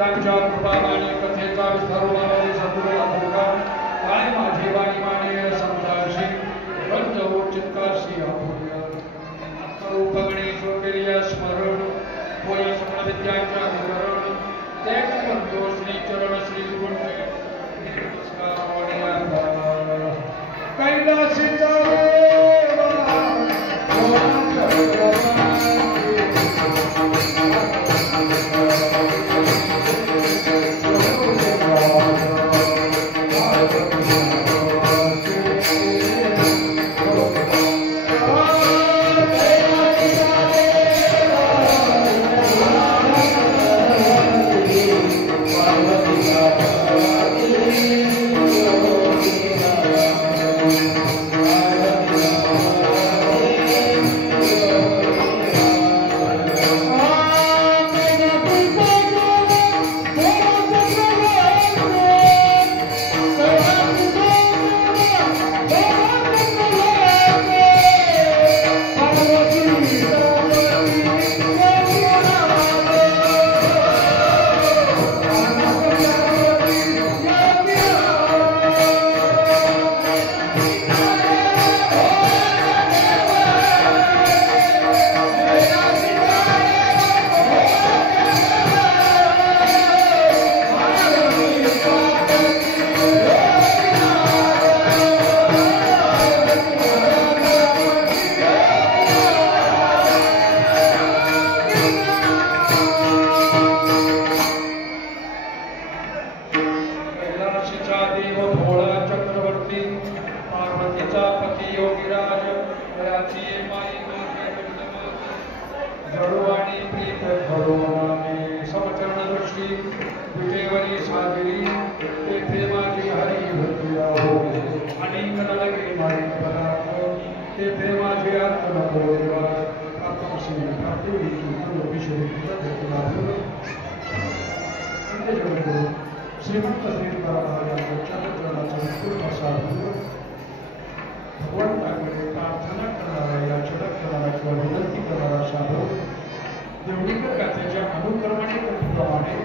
त्यांच्या कृपादानी कथेचा विस्तार होणारे सद्गुरू अधोका काय माझे वाणी माने समजाशी पंच चित्काशी अपूर्य रूप गणेश केलिया स्मरण होय सकळ विद्यांच्या विवरण त्याच म्हणतो श्री चरण श्री गुण कैलासीचा श्रीमंत श्री भगवंताकडे प्रार्थना करणारा या चढक करणारा किंवा विनंती करणारा साधू देवडीकर गाथेच्या अनुक्रमणे प्रमाणे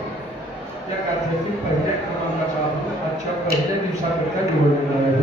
या गाथेतील पहिल्या क्रमांकाचा आपण आजच्या पहिल्या दिवसाकरिता निवडलेला आहे.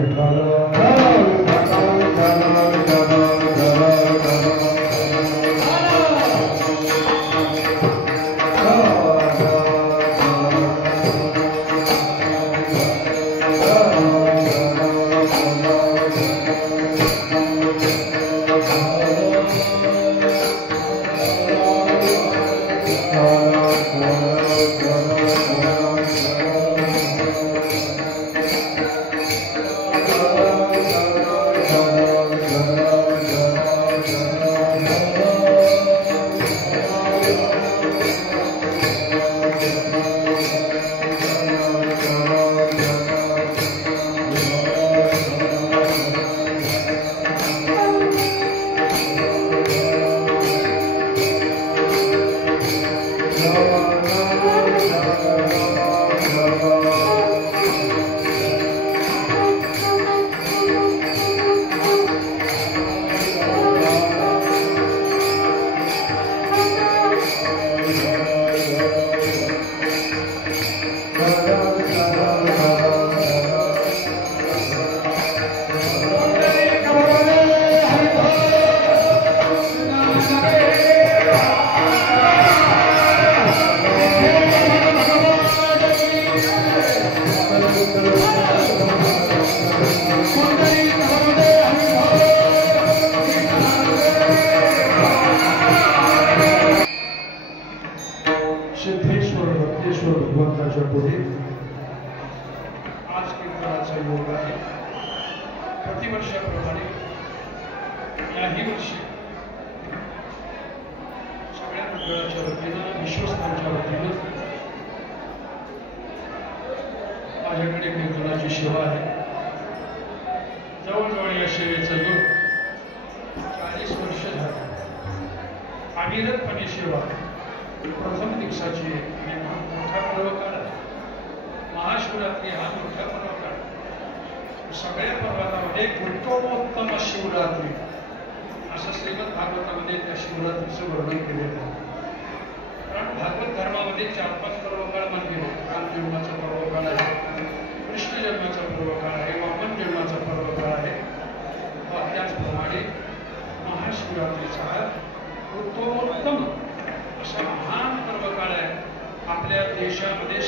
भागवत धर्मामध्ये 4-5 प्रकार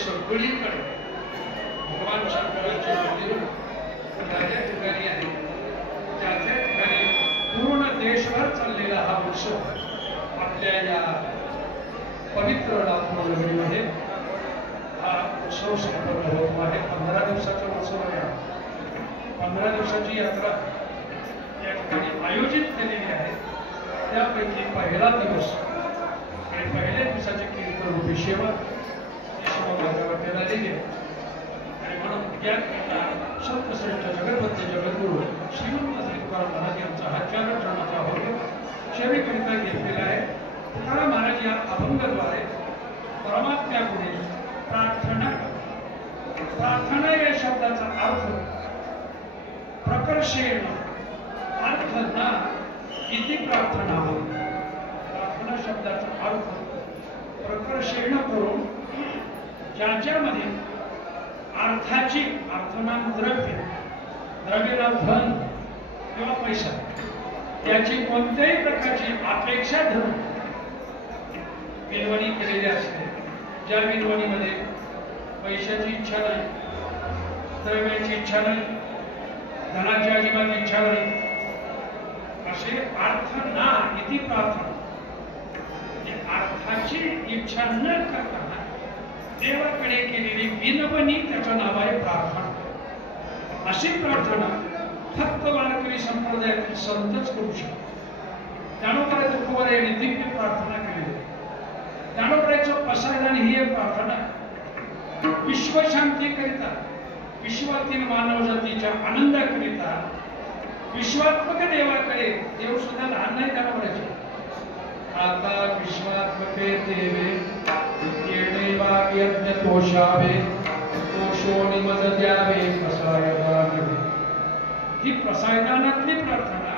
सगळीकडे भगवान शंकराचे मंदिर ज्या ठिकाणी आहे त्या ठिकाणी पूर्ण देशभर चाललेला हा उत्सव आपल्या या पवित्र नागपूरमध्ये हा उत्सव संपन्न होतो आहे. 15 दिवसाचा उत्सव आहे. 15 दिवसाची यात्रा या ठिकाणी आयोजित केलेली आहे. त्यापैकी पहिला दिवस आणि पहिल्या दिवसाचे कीर्तन रूपी सेवा भागवतेला दिले आणि म्हणून या संतश्रेष्ठ जगतपती जगद्गुरु श्रीमंत श्री तुकाराम महाराज यांचा हा 4 जन्माचा अभंग सेवेकरिता घेतलेला आहे. तुकाराम महाराज या अभंगाद्वारे परमात्म्यापुढे प्रार्थना प्रार्थना या शब्दाचा अर्थ प्रकर्षेण अर्थ ना इति प्रार्थना. प्रार्थना शब्दाचा अर्थ प्रकर्षेण करून ज्याच्यामध्ये अर्थाची अर्थनाम द्रव्याला धन किंवा पैसा याची कोणत्याही प्रकारची अपेक्षा धरून विनवणी केलेली असते. ज्या विनवणीमध्ये पैशाची इच्छा नाही, द्रव्याची इच्छा नाही, धनाची अजिबात इच्छा नाही, असे अर्थ ना इति प्रार्थना. अर्थाची इच्छा न करताना देवाकडे केलेली विनवणी त्याचं नाव आहे प्रार्थना. अशी प्रार्थना फक्त वारकरी संप्रदायातील संतच करू शकतात. ज्ञानोबा तुकोबर यांनी दिव्य प्रार्थना केली. ज्ञानोबाचं पसायदान ही एक प्रार्थना विश्वशांतीकरिता, विश्वातील मानव जातीच्या आनंदाकरिता विश्वात्मक देवाकडे, देव सुद्धा लहान नाही ज्ञानोबाचे, आता विश्वात्मके देवे येणे वाग यज्ञ तोषावे तोषो निमज द्यावे प्रसायदान. ही प्रसायदानातली प्रार्थना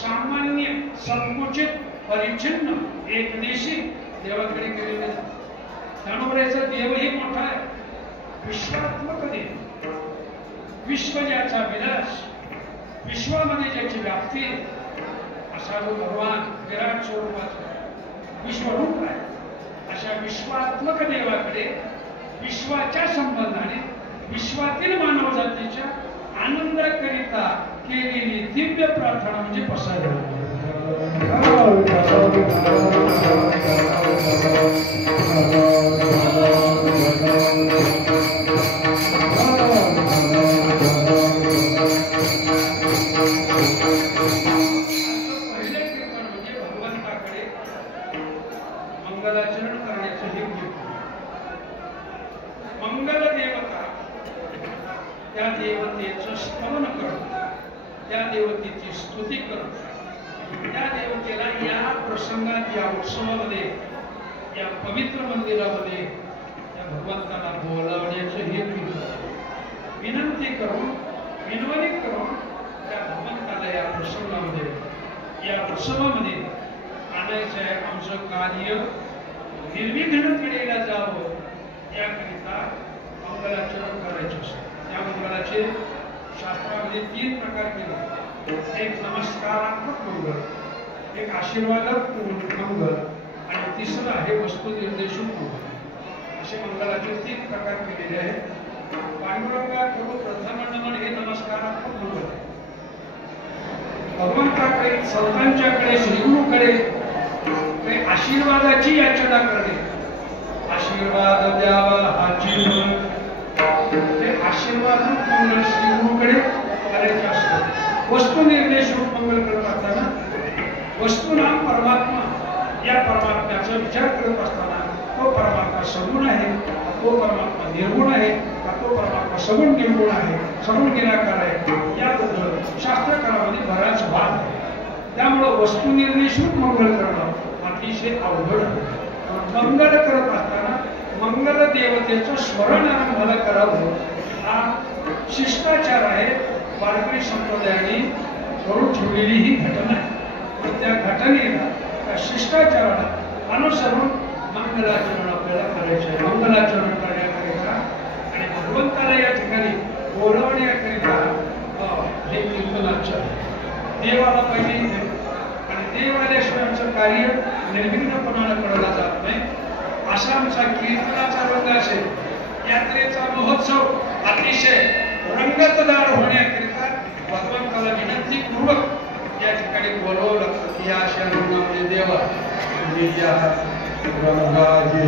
सामान्य संकुचित परिच्छिन्न एकदेशी देवाकडे केलेली आहे. ज्ञानोबाचा देवही मोठा आहे, विश्वात्मक देव, विश्व ज्याचा विलास, विश्वामध्ये ज्याची व्याप्ती, असा जो भगवान विराट स्वरूपाचा विश्वरूप आहे, अशा विश्वात्मक देवाकडे विश्वाच्या संबंधाने विश्वातील मानव जातीच्या आनंदाकरिता केलेली दिव्य प्रार्थना म्हणजे पसायदान. मंगलाचरण करण्याचं हे मंगल देवता, त्या देवतेचं स्तवन करून, त्या देवतेची स्तुती करून, त्या देवतेला या प्रसंगात, या उत्सवामध्ये, या पवित्र मंदिरामध्ये त्या भगवंताला बोलावण्याचं हे विनंती करून, विनवणी करून त्या भगवंताला या प्रसंगामध्ये, या उत्सवामध्ये आणायचं आहे. आमचं कार्य निर्विघ्न केलेला जावं याकरिता मंगलाचरण करायचं असतं. त्या मंगलाचे शास्त्रामध्ये 3 प्रकार केले. एक नमस्कारात्मक मंगल, एक आशीर्वादक मंगल आणि तिसरं आहे वस्तुनिर्देशक मंगल. असे मंगलाचे 3 प्रकार केलेले आहेत. पांडुरंगाकडून प्रथम नमन हे नमस्कारात्मक मंगल आहे. भगवंताकडे, संतांच्याकडे, श्रीगुरूकडे काही आशीर्वादाची याचना करणे, आशीर्वाद द्यावा हाची ते आशीर्वाद मंगल श्रीगुरूकडे करायचे असते. वस्तुनिर्देशक मंगल करत असताना वस्तुनाम परमात्मा, या परमात्म्याचा विचार करत असताना तो परमात्मा सगुण आहे, तो परमात्मा निर्गुण आहे, तो परमात्मा सगुण निर्गुण आहे, सगुण निराकार आहे, याबद्दल शास्त्रकारामध्ये बराच वाद आहे. त्यामुळे वस्तुनिर्देशक मंगल करणं अतिशय अवघड आहे. मंगल करत असताना मंगल देवतेचं स्मरण आरंभाला करावं हा शिष्टाचार आहे. वारकरी संप्रदायाने करून ठेवलेली ही घटना आहे. त्या घटनेला, त्या शिष्टाचाराला अनुसरून मंगलाचरण आपल्याला करायचं आहे. मंगलाचरण करण्याकरिता आणि भगवंताला या ठिकाणी बोलवण्याकरिता हे कीर्तनाचं देवाला पहिले आणि देव आल्याशिवाय आमचं कार्य निर्विघ्नपणाने करायला जात नाही. असा आमचा कीर्तनाचा रंग असेल. या महोत्सव अतिशय रंगतदार होण्याकरिता भगवंताला विनंतीपूर्वक या ठिकाणी बोलवलं या अशा रंगामध्ये देवा रंगाजे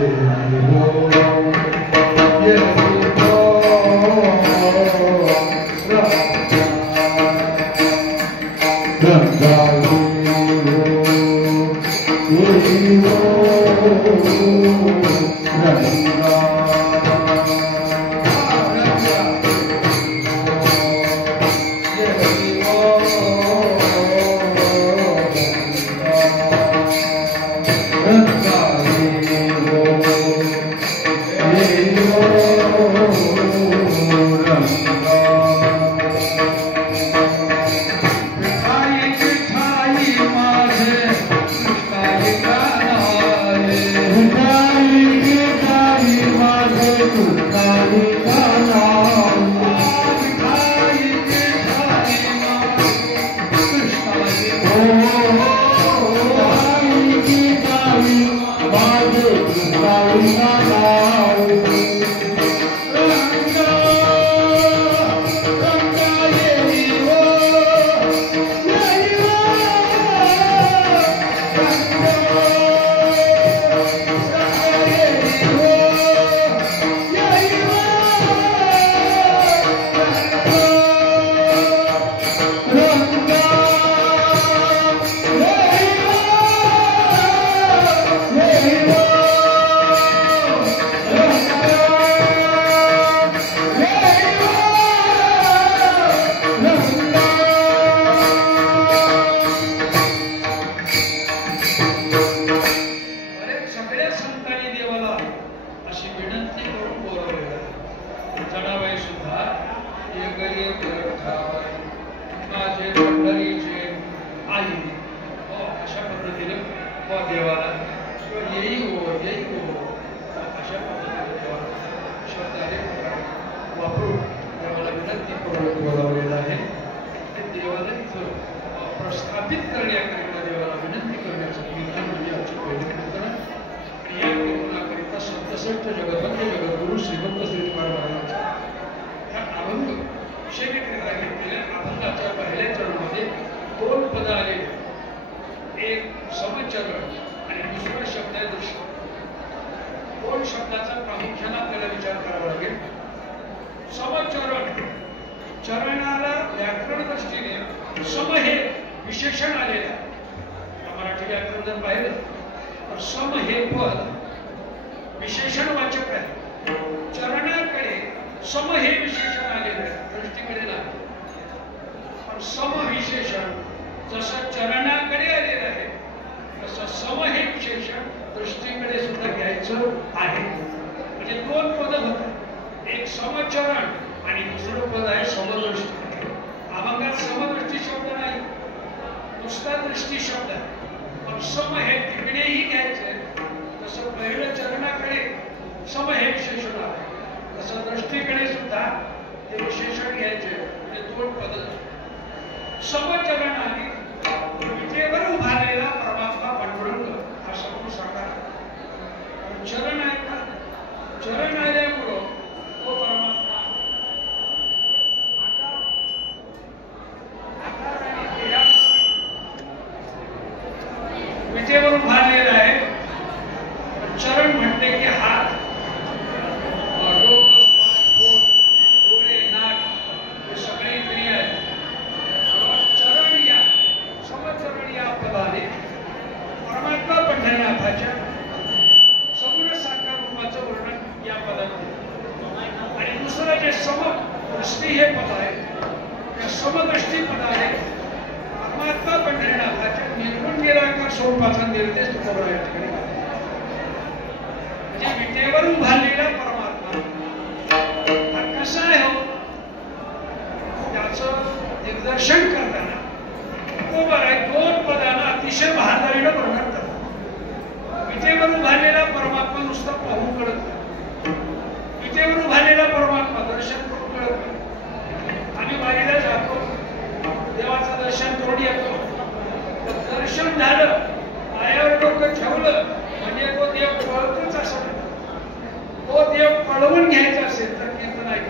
देव पळवून घ्यायचा असेल तर कीर्तन ऐकून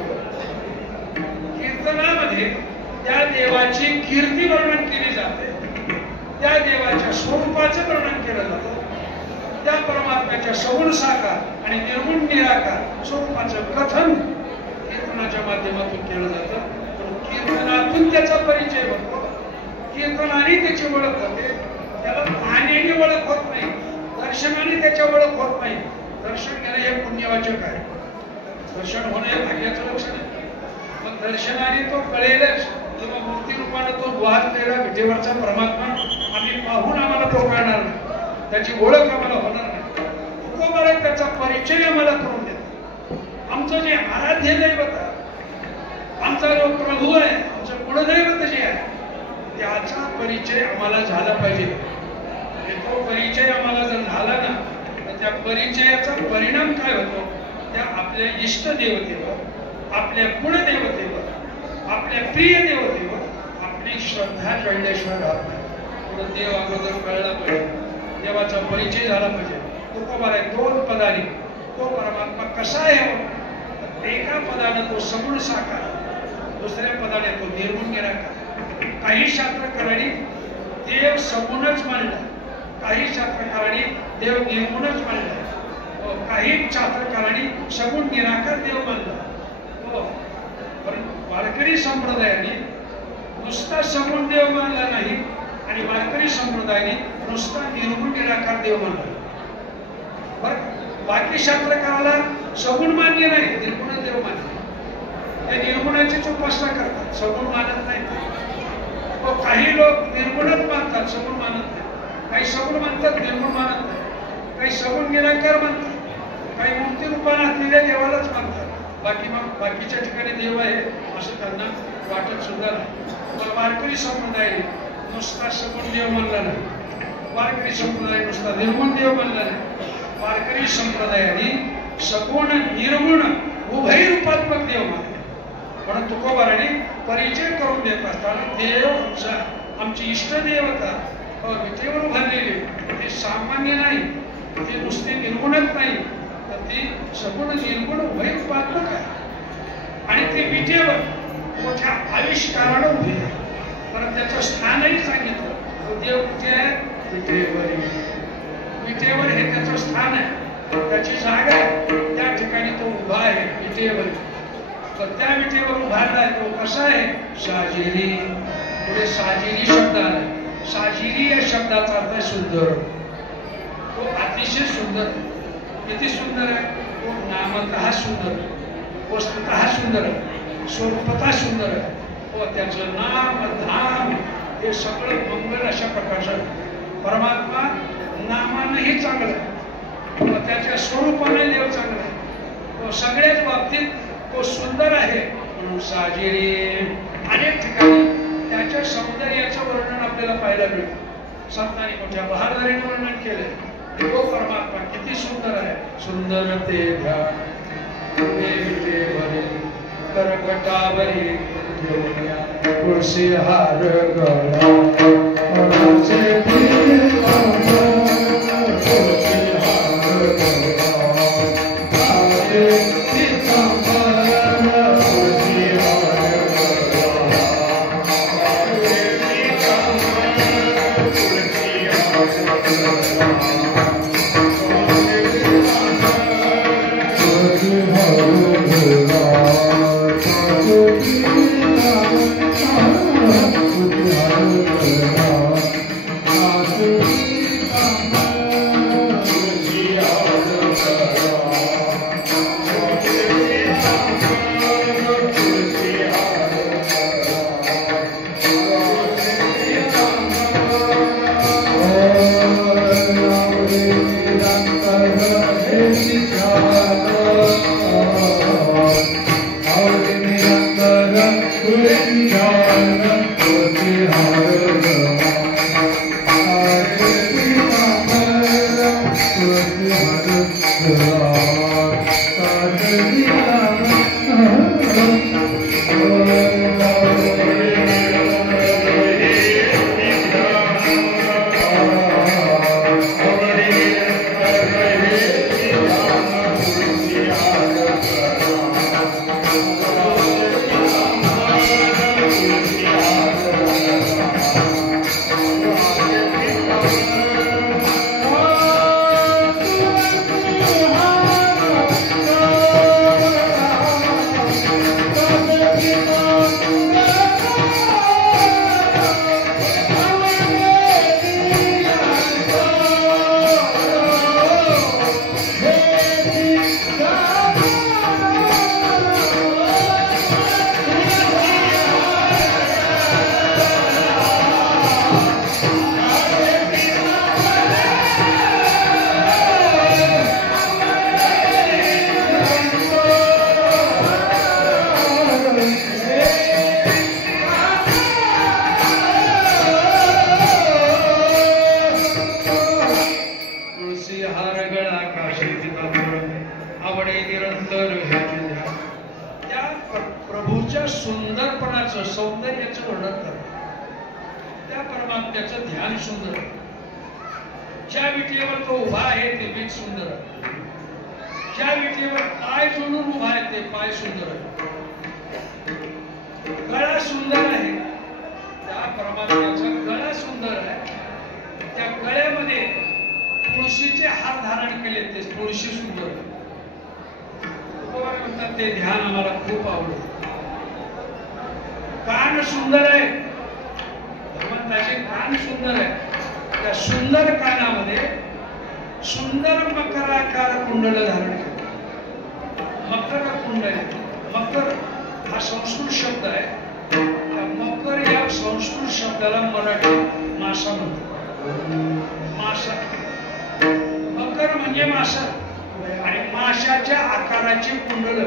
देवाची कीर्ती वर्णन केली जाते, त्या देवाच्या स्वरूपाचं वर्णन केलं जातं, त्या परमात्म्याच्या सगुण साकार आणि निर्गुण निराकार स्वरूपाचं कथन कीर्तनाच्या माध्यमातून केलं जातं. पण कीर्तनातून त्याचा परिचय होतो, कीर्तनाने त्याची ओळख होते. त्याला पाहण्याने ओळख होत नाही, दर्शनाने त्याची ओळख होत नाही. दर्शन घेणं हे पुण्यवाचक आहे, दर्शन होणं हे भाग्याचं लक्षण आहे. मग दर्शनाने तो कळेलच, किंवा मूर्ती रूपाने तो द्वार केला विटेवरचा परमात्मा आम्ही पाहून आम्हाला तो कळणार नाही, त्याची ओळख आम्हाला होणार नाही. तुकोबारा त्याचा परिचय आम्हाला करून देतो. आमचं जे आराध्य दैवत आहे, आमचा जो प्रभू आहे, आमचं कुळदैवत जे आहे, त्याचा परिचय आम्हाला झाला पाहिजे. तो परिचय आम्हाला जर झाला ना, तर त्या परिचयाचा परिणाम काय होतो, त्या आपल्या इष्ट देवतेवर, आपल्या कुळदेवतेवर, आपल्या प्रिय देवतेवर आपली श्रद्धा जळल्याशिवाय राहत नाही. देव अगोदर कळला पाहिजे, देवाचा परिचय झाला पाहिजे. तुकोबार आहे दोन पदाने तो परमात्मा कसा आहे. एका पदाने तो सगुण साकार, दुसऱ्या पदाने तो निर्गुण निराकार. काही शास्त्रकारांनी देव सगुणच मानला, काही शास्त्रकारांनी देव निर्गुणच मानला, काही शास्त्रकारांनी सगुण निराकार देव मानला. पण वारकरी संप्रदायाने नुसता सगुण देव मानला नाही, आणि वारकरी संप्रदायाने नुसता निर्गुण निराकार देव मानला. बाकी शास्त्रकाराला सगुण मान्य नाही, निर्गुण देव मान्य. त्या निर्गुणाचीच उपासना करतात, सगुण मानत नाही. काही लोक निर्गुणच मानतात, सगुण मानत नाही. काही सगुण मानतात, निर्गुण मानत नाही. काही सगुण निराकार मानतात, काही मूर्ती रूपाने असलेल्या देवालाच मानतात. बाकीच्या ठिकाणी देव आहे असं त्यांना वाटत सुद्धा नाही. वारकरी संप्रदायाने नुसता सगुण देव मानला नाही, वारकरी संप्रदाय नुसता निर्गुण देव मानला नाही. वारकरी संप्रदायाने सगुण निर्गुण उभय रूपात्मक देव मानले. म्हणून तुकोबाराने परिचय करून देत असताना देव आमची इष्ट देवता विटेवर उभारलेली, ते सामान्य नाही, ते नुसते निर्गुणच नाही, तर ती सगुण निर्गुण उभय रूपात्मक आहे. आणि ते विटेवर मोठ्या आविष्काराने उभे आहे. कारण त्याचं स्थानही सांगितलं, तो देव कुठे आहे, विटेवर. विटेवर हे त्याचं स्थान आहे, त्याची जागा आहे, त्या ठिकाणी तो उभा आहे विटेवर. तर त्या विटेवर उभारला आहे तो कसा आहे, साजिरी. पुढे साजिरी शब्द आला. साजिरी या शब्दाचा अर्थ सुंदर. तो अतिशय सुंदर. किती सुंदर आहे तो, नामतः सुंदर, वस्तुतः सुंदर आहे, स्वरूपतः सुंदर आहे. त्याचं नाम धाम हे सगळं मंगल अशा प्रकारचं. परमात्मा नामानंही चांगलं आहे, त्याच्या स्वरूपाने देव चांगला आहे. तो सगळ्याच बाबतीत तो सुंदर आहे. म्हणून साजिरी अनेक ठिकाणी त्याच्या सौंदर्याचं वर्णन आपल्याला पाहायला मिळतं. संतांनी मोठ्या बहादरीने वर्णन केले. तो परमात्मा किती सुंदर आहे. सुंदर ते ध्यान करकटावरी तुळशी हार गळा सुंदरपणाचं सौंदर्याचं वर्णन करतात. त्या परमात्म्याचं ध्यान सुंदर आहे. ज्या विटेवर तो उभा आहे ते वीट सुंदर आहे. ज्या विटेवर पाय जोडून उभा आहे ते पाय सुंदर आहे. गळा सुंदर आहे. त्या परमात्म्याचा गळा सुंदर आहे. त्या गळ्यामध्ये तुळशीचे हात धारण केले ते तुळशी सुंदर आहे. म्हणतात ते ध्यान आम्हाला खूप आवडतं. कान सुंदर आहे. भगवंताचे कान सुंदर आहे. त्या सुंदर कानामध्ये सुंदर मकराकार कुंडल धारण केले. मकर कुंडल, मकर हा संस्कृत शब्द आहे. त्या मकर या संस्कृत शब्दाला मराठी मासा म्हणतात. मासा, मकर म्हणजे मासा. आणि माशाच्या आकाराची कुंडल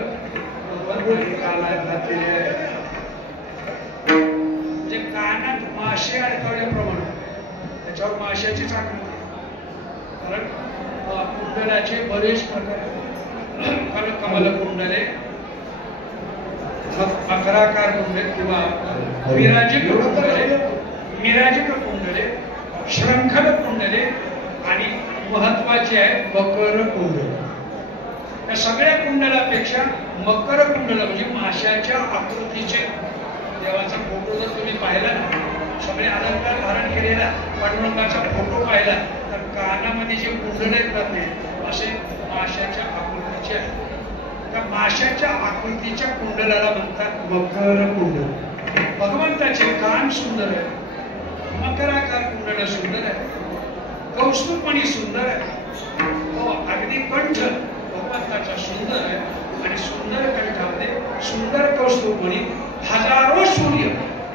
घातलेली आहे. म्हणजे कानात मासे अडकवल्याप्रमाणे त्याच्यावर माशाचीच आकृती. कारण कुंडलाचे बरेच प्रकार, कमल कुंडले, मकराकार कुंडले किंवा विराजिक कुंडले, मिराजिक कुंडले, शृंखल कुंडले आणि महत्वाचे आहे मकर कुंडल. या सगळ्या कुंडलापेक्षा मकर कुंडल म्हणजे माशाच्या आकृतीचे देवाचा फोटो जर तुम्ही पाहिला ना, सगळे अलंकार धारण केलेला पांडुरंगाचा फोटो पाहिला तर कानामध्ये जे कुंडल आहेत असे माशाच्या आकृतीचे आहेत. त्या माशाच्या आकृतीच्या कुंडलाला म्हणतात मकर कुंडल. भगवंताचे कान सुंदर आहे. मकराकार कुंडल सुंदर आहे. कौस्तुभमणी सुंदर आहे. अगदी कंठ भगवंताचा सुंदर आहे. आणि सुंदर कंठामध्ये सुंदर कौस्तुभमणी, हजारो सूर्य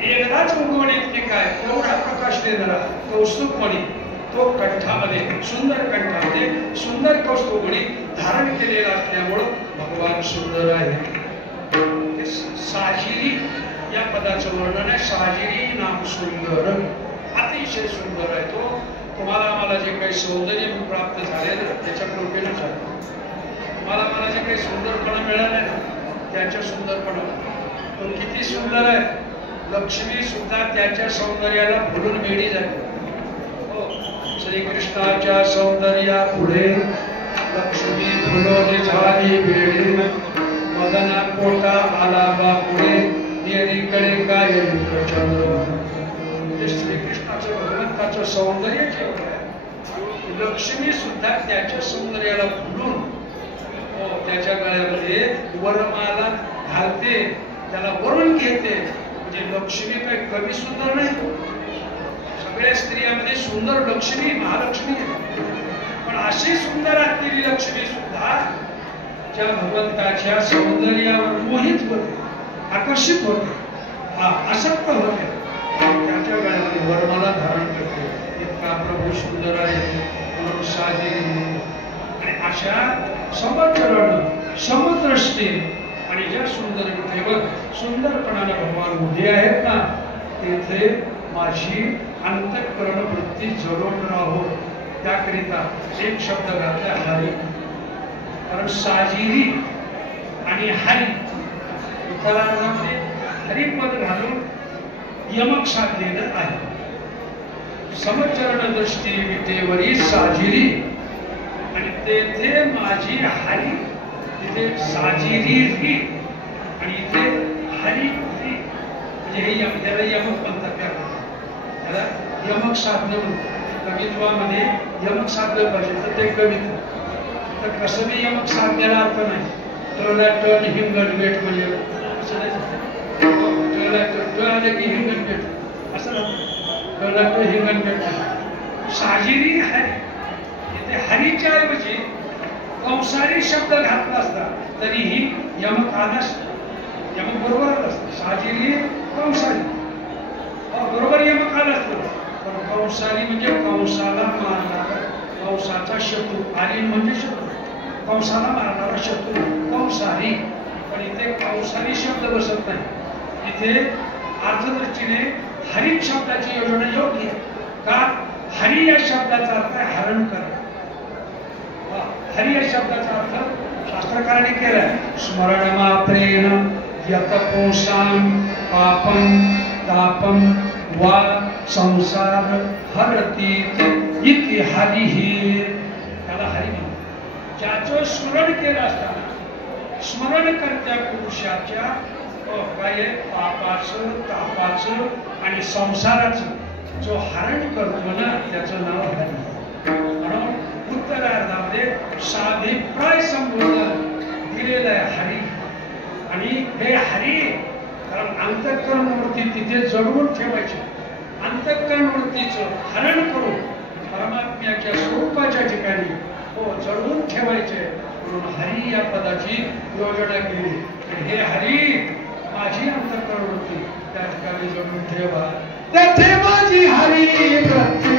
एकदाच उगवणे काय एवढा प्रकाश देणारा कौस्तुभमणी तो कंठामध्ये, सुंदर कंठामध्ये सुंदर कौस्तुभमणी धारण केलेला असल्यामुळं भगवान सुंदर आहे. साजिरी या पदाचं वर्णन आहे. साजिरी नाम सुंदर, अतिशय सुंदर आहे तो. तुम्हाला आम्हाला जे काही सौंदर्य प्राप्त झालेलं त्याच्या कृपेनं झालं. तुम्हाला मला जे काही सुंदरपणा मिळाला त्याच्या सुंदरपणा तो किती सुंदर आहे. लक्ष्मी सुद्धा त्याच्या सौंदर्याला भुलून वेडी झाली. हो, श्रीकृष्णाच्या सौंदर्या पुढे लक्ष्मी फुलोने झाली वेडी. मदना पोटा आला बा पुढे निरीकडे काय चंद्र. श्रीकृष्णाचं भगवंताचं सौंदर्य जेवढं आहे, लक्ष्मी सुद्धा त्याच्या सौंदर्याला भुलून त्याच्या गळ्यामध्ये वरमाला घालते, त्याला वरून घेते. म्हणजे लक्ष्मी काही कमी सुंदर नाही. सगळ्या स्त्रियांमध्ये सुंदर लक्ष्मी महालक्ष्मी आहे. पण अशी सुंदर असलेली लक्ष्मी सुद्धा ज्या भगवंताच्या सौंदर्यावर मोहित होते, आकर्षित होते, आसक्त होते, त्याच्या गळ्यामध्ये वरमाला धारण करते. इतका प्रभू सुंदर आहे म्हणून साजिरी. आणि अशा समचरण समदृष्टी आणि ज्या सुंदर विटेवर सुंदरपणाने भगवान उभे आहेत ना, तेथे माझी अंतःकरण वृत्ती जळून राहो त्याकरिता एक शब्द घातला हरी. कारण साजिरी आणि हरी इतरांमध्ये हरिपद घालून यमक साधलेलं आहे. समचरण दृष्टी विटेवरी साजिरी आणि तेथे माझी हरी. तिथे साजिरी री आणि इथे हरी री. म्हणजे हे त्याला यमक म्हणतात. त्याला यमक साधनं म्हणतात. कवित्वामध्ये यमक साधलं पाहिजे तर ते कवित्व. तर कसं बी यमक साधण्याला अर्थ नाही. टन हिंगण भेट म्हणजे असं नाही. की हिंगण भेट असं नाही. हिंगण भेट साजिरी हरी. इथे हरीच्या ऐवजी कंसारी शब्द घातला असता तरीही यमक आला असता. यमक बरोबरच असतं. साजिरी कंसारी बरोबर यमक आलं असतं. पण कंसारी म्हणजे कंसाला मारणारा, कंसाचा शत्रू. आली म्हणजे शत्रू, कंसाला मारणारा शत्रू कंसारी. पण इथे कंसारी शब्द बसत नाही. इथे अर्थदृष्टीने हरी शब्दाची योजना योग्य आहे. का हरी या शब्दाचा अर्थ आहे हरण करणे. हरी या शब्दाचा अर्थ शास्त्रकारांनी केलाय. स्मरण मात्रेन यत पुंसां पापं तापं वा संसार हरती इति हरिः. त्याला हरी म्हणतात. ज्याचं स्मरण केलं असताना स्मरण करत्या पुरुषाच्या काय पापाचं तापाचं आणि संसाराचं जो हरण करतो ना त्याचं नाव हरी. म्हणून उत्तरार्धामध्ये साधिप्राय संबोधन दिलेलं आहे हरी. आणि हे हरी कारण अंतःकरण वृत्ती तिथे जडवून ठेवायची. अंतःकरण वृत्तीचं हरण करून परमात्म्याच्या स्वरूपाच्या ठिकाणी जडवून ठेवायचे म्हणून हरी या पदाची योजना केली. हे हरी माझी अंतःकरण वृत्ती त्या ठिकाणी जडवून ठेवा. तेथे माझी हरी वृत्ती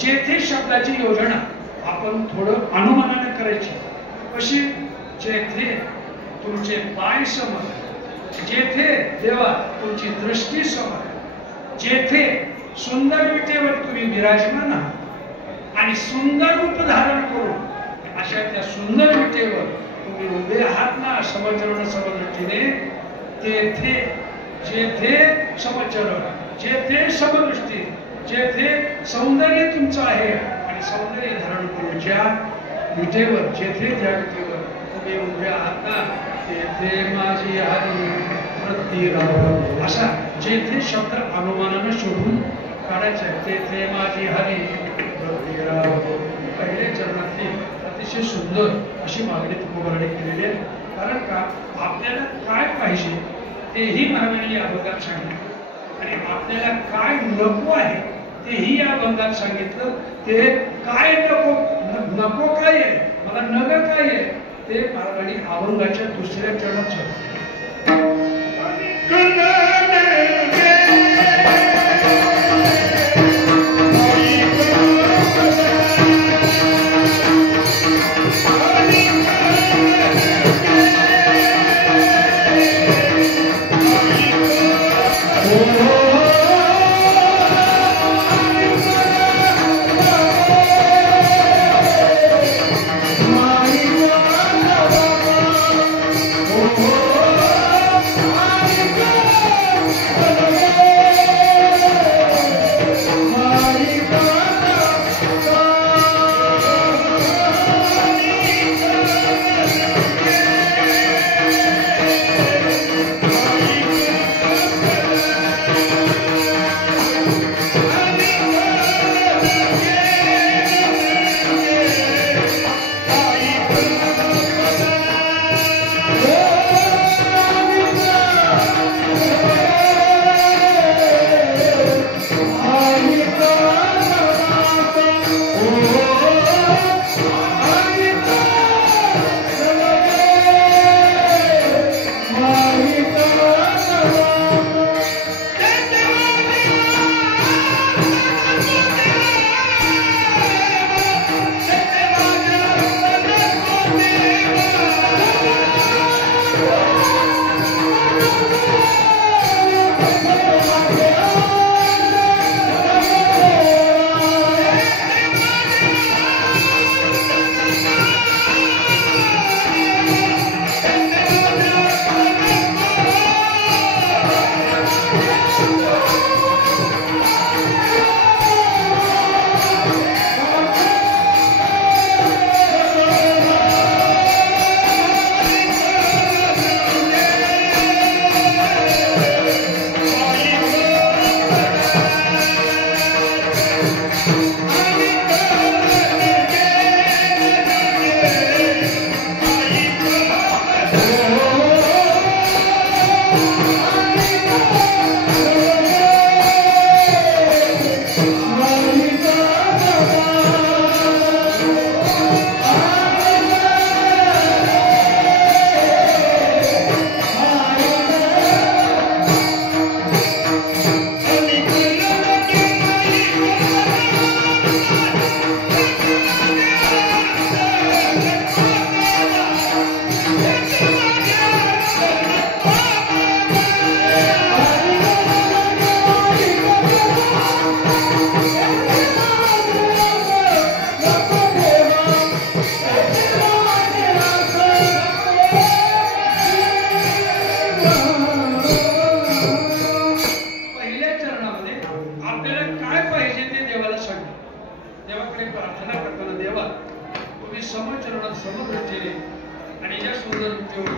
जेथे शब्दाची योजना आपण थोडं अनुमानाने करायची. कशी? जेथे तुमचे पाय समोर, जेथे देवा तुमची दृष्टी समोर, जेथे सुंदर विटेवर तुम्ही विराजमान आहात आणि सुंदर रूप धारण करून समचरण समदृष्टीने तेथे जेथे समचरण जेथे समदृष्टी जेथे सौंदर्य तुमचं आहे आणि सौंदर्य धारण करून ज्या विटेवर जेथे ज्या विटेवर तुम्ही उभे आहात ना तेथे माझी हरी वृत्ती राहो असा जेथे शब्द अनुमानानं शोधून काढायचा आहे तेथे माझी हरी वृत्ती राहो पहिल्या चरणातली अतिशय सुंदर अशी मागणी तुकोबाने केलेली आहे. कारण का आपल्याला काय पाहिजे तेही महाराजांनी या भागात सांगितलं आणि आपल्याला काय नको आहे तेही या भागात सांगितलं. ते काय नको काय आहे मला नग काय आहे ते महाराजांनी अभंगाच्या दुसऱ्या चरणात सांगितलं.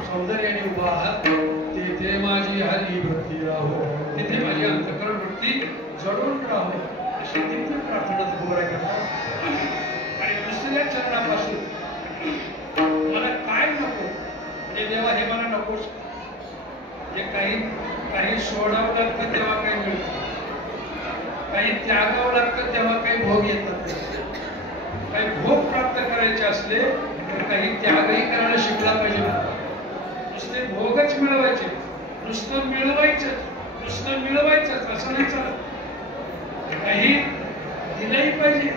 सौंदर्याने उभा आहात तेथे माझी हरी भक्ती राहो तिथे माझी अंतःकरण वृत्ती जडून राहो अशी तीव्र प्रार्थना तुकोबाराय करतात. आणि दुसऱ्या चरणापासून मला काय नको म्हणजे देवा हे मला नकोच जे काही सोडावं लागतं तेव्हा काही मिळतं काही त्यागावं लागतं तेव्हा काही भोग येतात काही भोग प्राप्त करायचे असले तर काही त्यागही करायला शिकला पाहिजे. नुसते भोगच मिळवायचे नुसतं मिळवायचं असं नाही चालत. काही दिलंही पाहिजे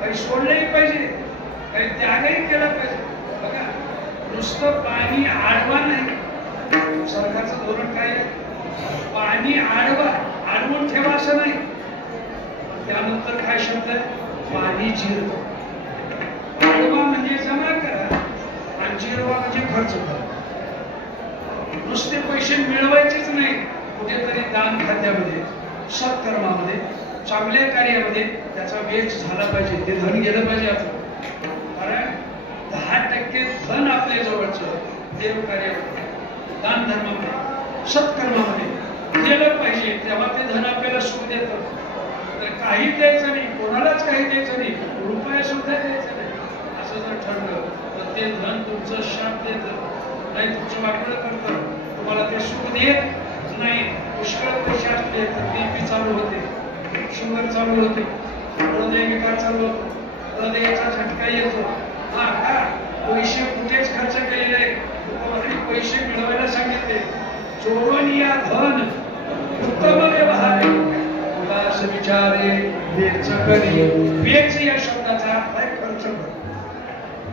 काही सोडलंही पाहिजे काही त्यागही केला पाहिजे. बघा नुसतं पाणी आडवा नाही सरकारचं धोरण काय आहे पाणी आडवून ठेवा असं नाही. त्यानंतर काय शब्द आहे पाणी जिरवा. आडवा म्हणजे जमा करा आणि जिरवा म्हणजे खर्च करा. नुसते पैसे मिळवायचेच नाही, कुठेतरी दान खात्यामध्ये, सत्कर्मामध्ये, चांगल्या कार्यामध्ये त्याचा वेच झाला पाहिजे, ते धन गेलं पाहिजे आपलं. कारण 10% धन आपल्या जवळचं देव कार्यामध्ये, दान धर्मामध्ये, सत्कर्मामध्ये गेलं पाहिजे, तेव्हा ते धन आपल्याला सुख देतं. तर काही द्यायचं नाही, कोणालाच काही द्यायचं नाही, रुपया सुद्धा द्यायचं नाही, असं जर ठरलं तर ते धन तुमचं शाप देतं, नाही तुमचं वाकडं करतं, तुम्हाला ते सुख देत नाही. पुष्कळ पैसे असले तर बीपी चालू होते, शुगर चालू होते, हृदय विकार चालू होतो, हृदयाचा झटका येतो. हा का पैसे कुठेच खर्च केलेले, पैसे मिळवायला सांगितले. चोरून या धन उत्तम व्यवहार उदास विचारे वेच करी. वेच या शब्दाचा अर्थ आहे खर्च कर.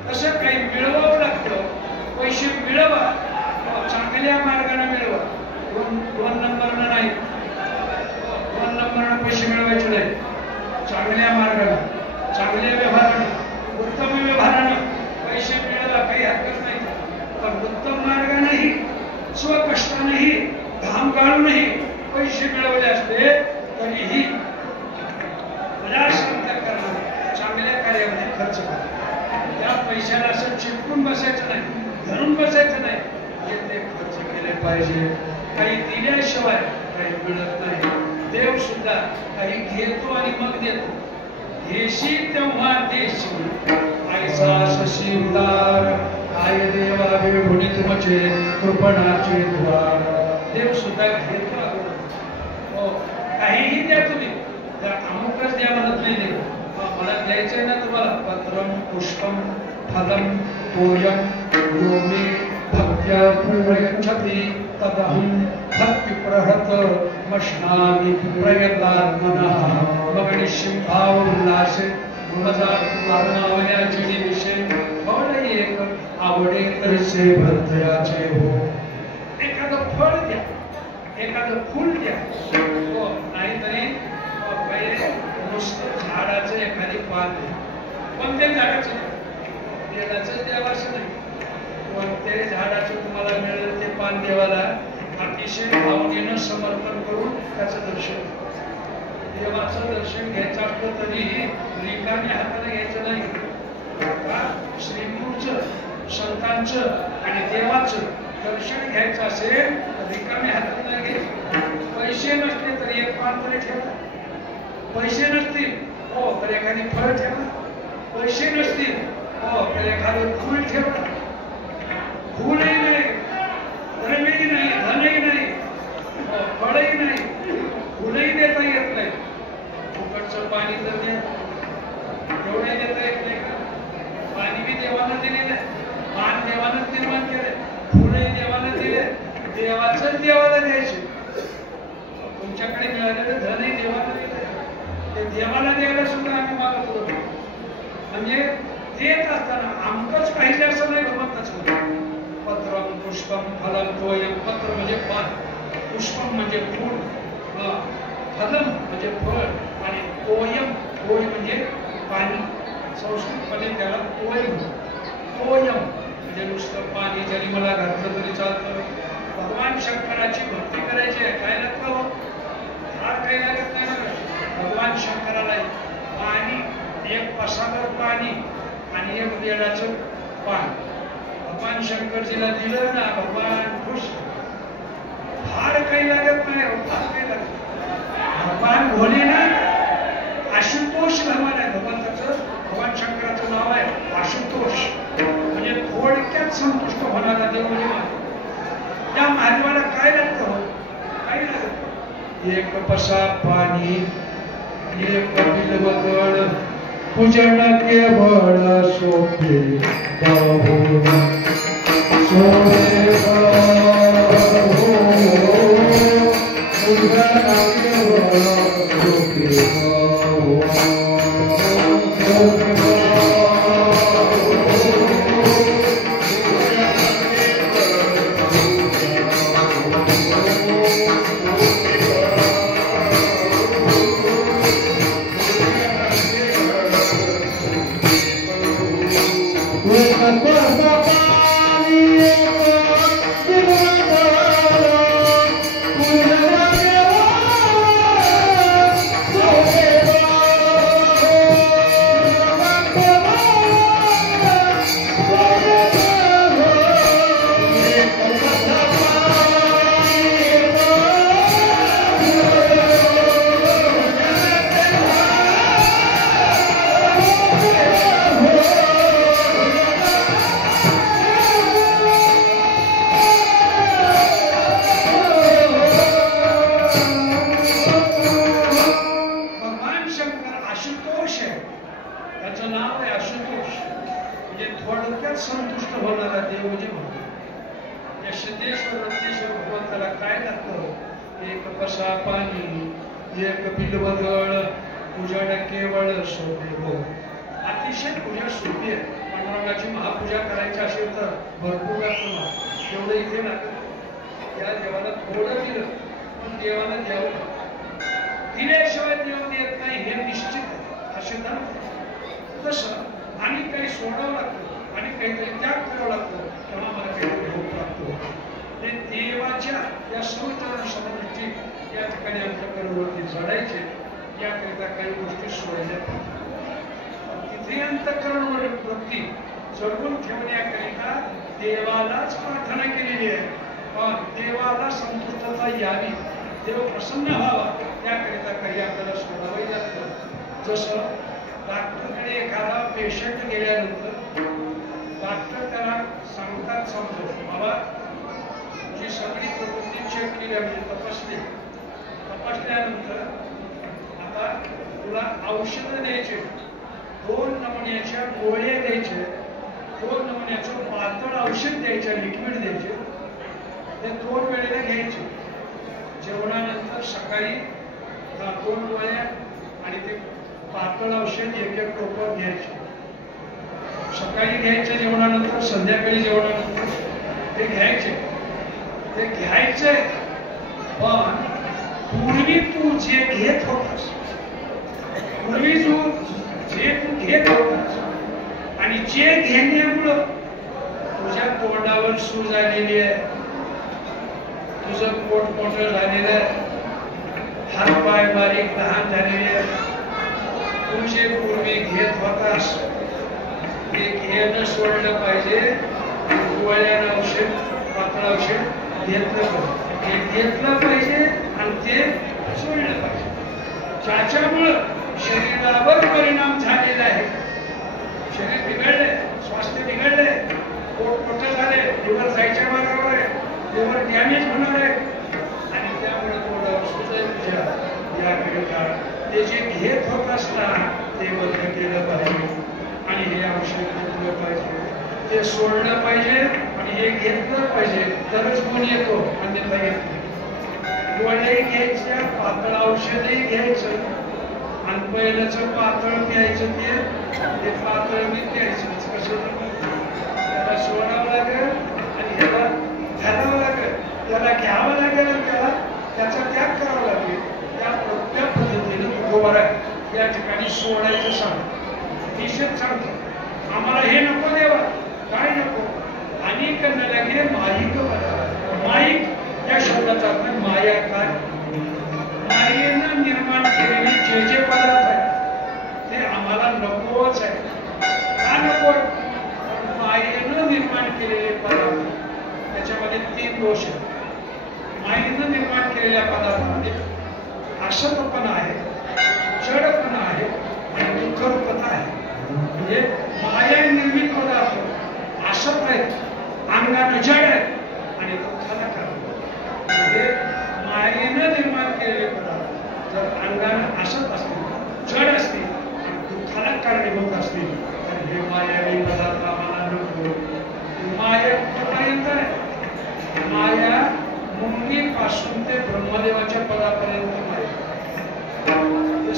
कसं काही मिळवावं लागतं, पैसे मिळवा, चांगल्या मार्गाने मिळवा. दोन नंबरनं नाही, दोन नंबरनं पैसे मिळवायचे नाही. चांगल्या मार्गाने, चांगल्या व्यवहाराने, उत्तम व्यवहाराने पैसे मिळवा, काही हरकत नाही. पण उत्तम मार्गानेही, स्वकष्टानेही, घाम गाळूनही पैसे मिळवले असते तरीही विलासांत करणार, चांगल्या कार्यामध्ये खर्च करा. त्या पैशाला असं चिटकून बसायचं नाही, धरून बसायचं नाही, ते खर्च केले पाहिजे. काही दिल्याशिवाय काही मिळत नाही. देव सुद्धा काही घेतो आणि मग देतो. घेशी तेव्हा देशी ऐसा शशी उदार, आय देवा वेळुनी तुमचे कृपणाचे द्वार. देव सुद्धा घेतो. हो, काहीही द्या तुम्ही, अमुकच द्या म्हणत नाही देव. मला द्यायचंय ना तुम्हाला, पत्रम पुष्पम फलम तोयम योमे भक्त्या प्रयच्छति तदहं भक्ति प्रहत मश्नामि प्रयतात्मनः. मगनिष्यं भावोल्लासे मजात्मावण्याची विषय फळ एक आवडे तसे भरतयाचे हो. एखादं फळ द्या, एखादं फुल द्या, हो, नाहीतरी नुसतं झाडाचं एखादी पान द्या. कोणत्या झाडाचं? बेलाचं देवाचं नाही, कोणत्याही झाडाचं तुम्हाला मिळेल ते पान देवाला अतिशय भावनेनं समर्पण करून त्याचं दर्शन. देवाचं दर्शन घ्यायचं असलं तरीही रिकाम्या हाताने घ्यायचं नाही. आता श्रीगुरूचं, संतांचं आणि देवाचं दर्शन घ्यायचं असेल तर रिकाम्या हाताने नाही घ्यायचं. पैसे नसले तर एक पान तरी ठेवा, पैसे नसतील हो तर एखादी फळ ठेवा, पैसे नसतील हो तर एखादं फूल ठेवा. फूलही नाही, द्रव्यही नाही, धनही नाही, फळही नाही, फुलही देता येत नाही. फुकटचं पाणी तर द्या, एवढंही देता येत नाही का? पाणी बी देवानं दिलेलं आहे, पान देवानं निर्माण केलंय, फुलही देवानं दिले, देवाचंच देवाला द्यायचे. तुमच्याकडे मिळालेलं धनही देवाला दिलंय, ते देवाला द्यायला सुद्धा आम्ही मागत होतो. म्हणजे देत असताना आमकंच पाहिजे असं नाही, भगवंताच पत्रम पुष्पम फलम तोयम. पत्र म्हणजे पान, पुष्पम म्हणजे फूल, फलम म्हणजे फळ, आणि तोयम, तोय म्हणजे पाणी. संस्कृतमध्ये त्याला तोय म्हणतात. तोयम म्हणजे नुसतं पाणी, ज्याने मला घातलं तरी चालतं. भगवान शंकराची भक्ती करायची आहे, काय लागतं हो? फार काही लागत नाही ना. भगवान शंकराला पाणी, एक पसाभर पाणी आणि एक बेलाचं पान भगवान शंकरजीला दिलं ना, भगवान खुश. फार काही लागत नाही, फार काही लागत. भगवान भोलेनाथ आशुतोष भगवान आहे भगवंताचं. भगवान शंकराचं नाव आहे आशुतोष, म्हणजे थोडक्यात संतुष्ट होणारा देव म्हणजे. त्या महादेवाला काय लागतं हो? काही लागत. एक पसा पाणी, एक बिल्वगड, पूजन केवळ सोपे बाहू सोपे बाहू, पूजन केवळ सोपे बाहू सोपे बाहू. With the म्हणजे थोडक्यात संतुष्ट होणारा देव म्हणजे म्हणतो या सिद्धेश्वर रत्नेश्वर भगवंताला काय लागतं? एक पसा पाणी, एक बिल्वदळ, पूजन केवळ सोपे हो. अतिशय पूजा सोपी आहे. पांडुरंगाची महापूजा करायची असेल तर भरपूर लागतो. एवढं इथे लागतं. या देवाला थोडं दिलं पण देवाला द्यावं. दिल्याशिवाय देव देत नाही हे निश्चित आहे. असे तसं आणि काही सोडावं लागतं आणि काहीतरी त्याग करावं लागतं तेव्हा मला काहीतरी भोग प्राप्त होतो. देवाच्या या सर्वचरण समृद्धी या ठिकाणी अंतःकरणावरती चढायचे याकरिता काही गोष्टी सोडायच्या. तिथे अंतःकरणावर वृत्ती जडवून ठेवण्याकरिता देवालाच प्रार्थना केलेली आहे. पण देवाला संतुष्टता यावी, देव प्रसन्न व्हावा त्याकरिता काही आपल्याला सोडावं लागतं. जसं डॉक्टरकडे एखादा पेशंट गेल्यानंतर डॉक्टर त्याला सांगतात समजून बाबा तुझी सगळी प्रकृती चेक केली म्हणजे तपासल्यानंतर आता तुला औषधं द्यायचे, 2 नमुन्याच्या गोळ्या द्यायचे, 2 नमुन्याचं पातळ औषध द्यायचं, लिक्विड द्यायचे. ते 2 वेळेला घ्यायचे. जेवणानंतर सकाळी 2 गोळ्या आणि ते पातळ औषध 1-1 टोपण घ्यायचे. सकाळी घ्यायचे जेवणानंतर, संध्याकाळी जेवणानंतर ते घ्यायचे. ते घ्यायचे पण पूर्वी तू जे घेत होतास, पूर्वी जे तू घेत होतास आणि जे घेण्यामुळं तुझ्या तोंडावर सूज आलेली आहे, तुझं पोट मोठं झालेलं आहे, हातपाय बारीक लहान झालेले आहे, तू जे पूर्वी घेत होतास ते घेणं सोडलं पाहिजे. गोळ्यानं औषध, पातळ औषध घेतलं पाहिजे आणि ते सोडलं पाहिजे. ज्याच्यामुळं शरीरावर परिणाम झालेला आहे, शरीर बिघडले, स्वास्थ्य बिघडले, पोट मोठं झाले, लिव्हर जायच्या मार्गावर आहे, लिव्हर डॅमेज होणार आहे आणि त्यामुळे थोडं सुजय याकरिता ते जे घेत होत असताना ते बंद केलं पाहिजे आणि हे औषध घेतलं पाहिजे, ते सोडलं पाहिजे आणि हे घेतलं पाहिजे तरच गुण येतो. अन्यथा येत नाही. गोळ्याही घ्यायच्या, पातळ औषधही घ्यायचं आणि पहिलंच पातळ प्यायचं ते पातळ मी प्यायचं. कसं त्याला सोडावं लागेल आणि ह्याला घालावं लागेल, त्याला घ्यावं लागेल, त्याला त्याचा त्याग करावा लागेल. त्या पद्धतीने तुकोबारा या ठिकाणी सोडायचं सांगतो. निषेध सांगतो. आम्हाला हे नको देवा, काय नको, अनेक न लगे माईक. माईक या शब्दाचा अर्थ माया काय? मायेनं निर्माण केलेले जे पदार्थ आहेत ते आम्हाला नकोच आहे. का नको? मायेनं निर्माण केलेले पदार्थ त्याच्यामध्ये 3 दोष आहेत. मायेनं निर्माण केलेल्या पदार्थामध्ये आसक्तपणा आहे, जडपणा आहे आणि दुःखरूपता आहे. म्हणजे माया निर्मित पदार्थ आसक्त आहेत, अंगानं जड आहेत आणि दुःखाला कारण. म्हणजे मायेनं निर्माण केलेले पदार्थ जर अंगानं आसक्त असतील, जड असतील आणि दुःखाला कारणीभूत असतील तर हे मायावी पदार्थ आम्हाला नको. माया कुठपर्यंत आहे? माया मुंगीपासून ते ब्रह्मदेवाच्या पदापर्यंत आहे.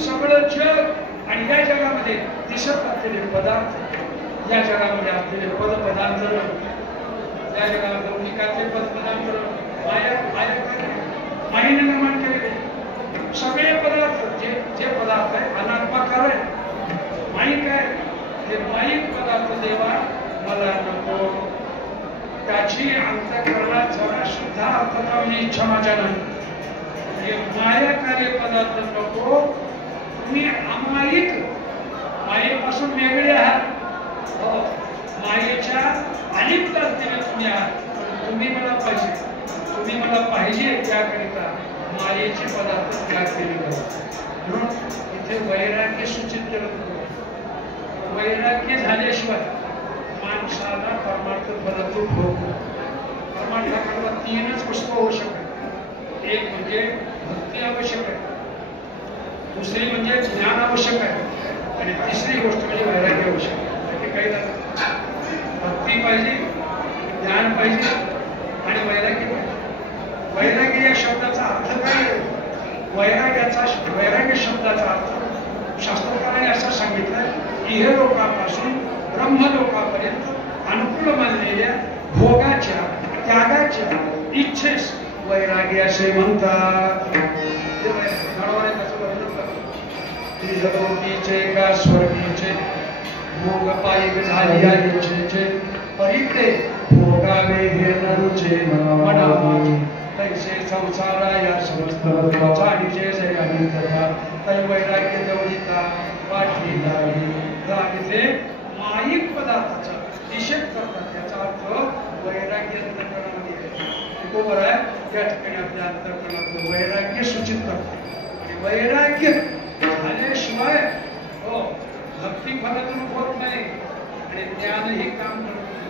सगळं जग आणि या जगामध्ये दिसत असलेले पदार्थ, या जगामध्ये असलेले पदपदांतर, या जगामध्ये लौकिकाचे पदपदांतर मायेने निर्माण केलेले सगळे पदार्थ जे पदार्थ आहे अनात्माकार आहे, माईक आहे. हे माईक पदार्थ देवा मला नको. त्याची अंतःकरणात जरा सुद्धा अर्थता होण्याची इच्छा माझ्या नाही. हे मायाकारी पदार्थ नको. तुम्ही अमायिक, मायेपासून वेगळे आहात. हो, मायेच्या अलिप्त असलेले तुम्ही आहात. तुम्ही मला पाहिजे त्याकरिता मायेचे पदार्थ त्याग केले पाहिजे. म्हणून इथे वैराग्य सूचित केलं होतं. वैराग्य झाल्याशिवाय माणसाला परमार्थ पदार्थ भोग. परमार्थाकडे 3च वस्तू होऊ शकतात. एक म्हणजे भक्ती आवश्यक आहे, दुसरी म्हणजे ज्ञान आवश्यक आहे आणि तिसरी गोष्ट म्हणजे वैराग्य आवश्यक आहे. काही भक्ती पाहिजे, ज्ञान पाहिजे आणि वैराग्य पाहिजे. वैराग्य या शब्दाचा अर्थ काय आहे? वैराग्य शब्दाचा अर्थ शास्त्रकारांनी असं सांगितलं की हे लोकांपासून ब्रह्मलोकापर्यंत अनुकूल मानलेल्या भोगाच्या त्यागाच्या इच्छेस वैराग्य असे म्हणतात. त्रिलोकीचे का स्वर्गीचे भोग पायिक झाली इच्छेचे परिते भोगावे हे नरुचे मना माझे तैसे संसारा या समस्त चालीचे जे अनित्या तै वैराग्य दौडिता पाठी लागली माईक पदार्थाचा निषेध करतात. याचा अर्थ वैराग्य अंतःकरणामध्ये आहे. बरोबर आहे. त्या ठिकाणी आपल्या अंतःकरणात वैराग्य सूचित करतात आणि वैराग्य झाल्याशिवाय हो भक्ती फलातून होत नाही आणि ज्ञानही काम करत नाही.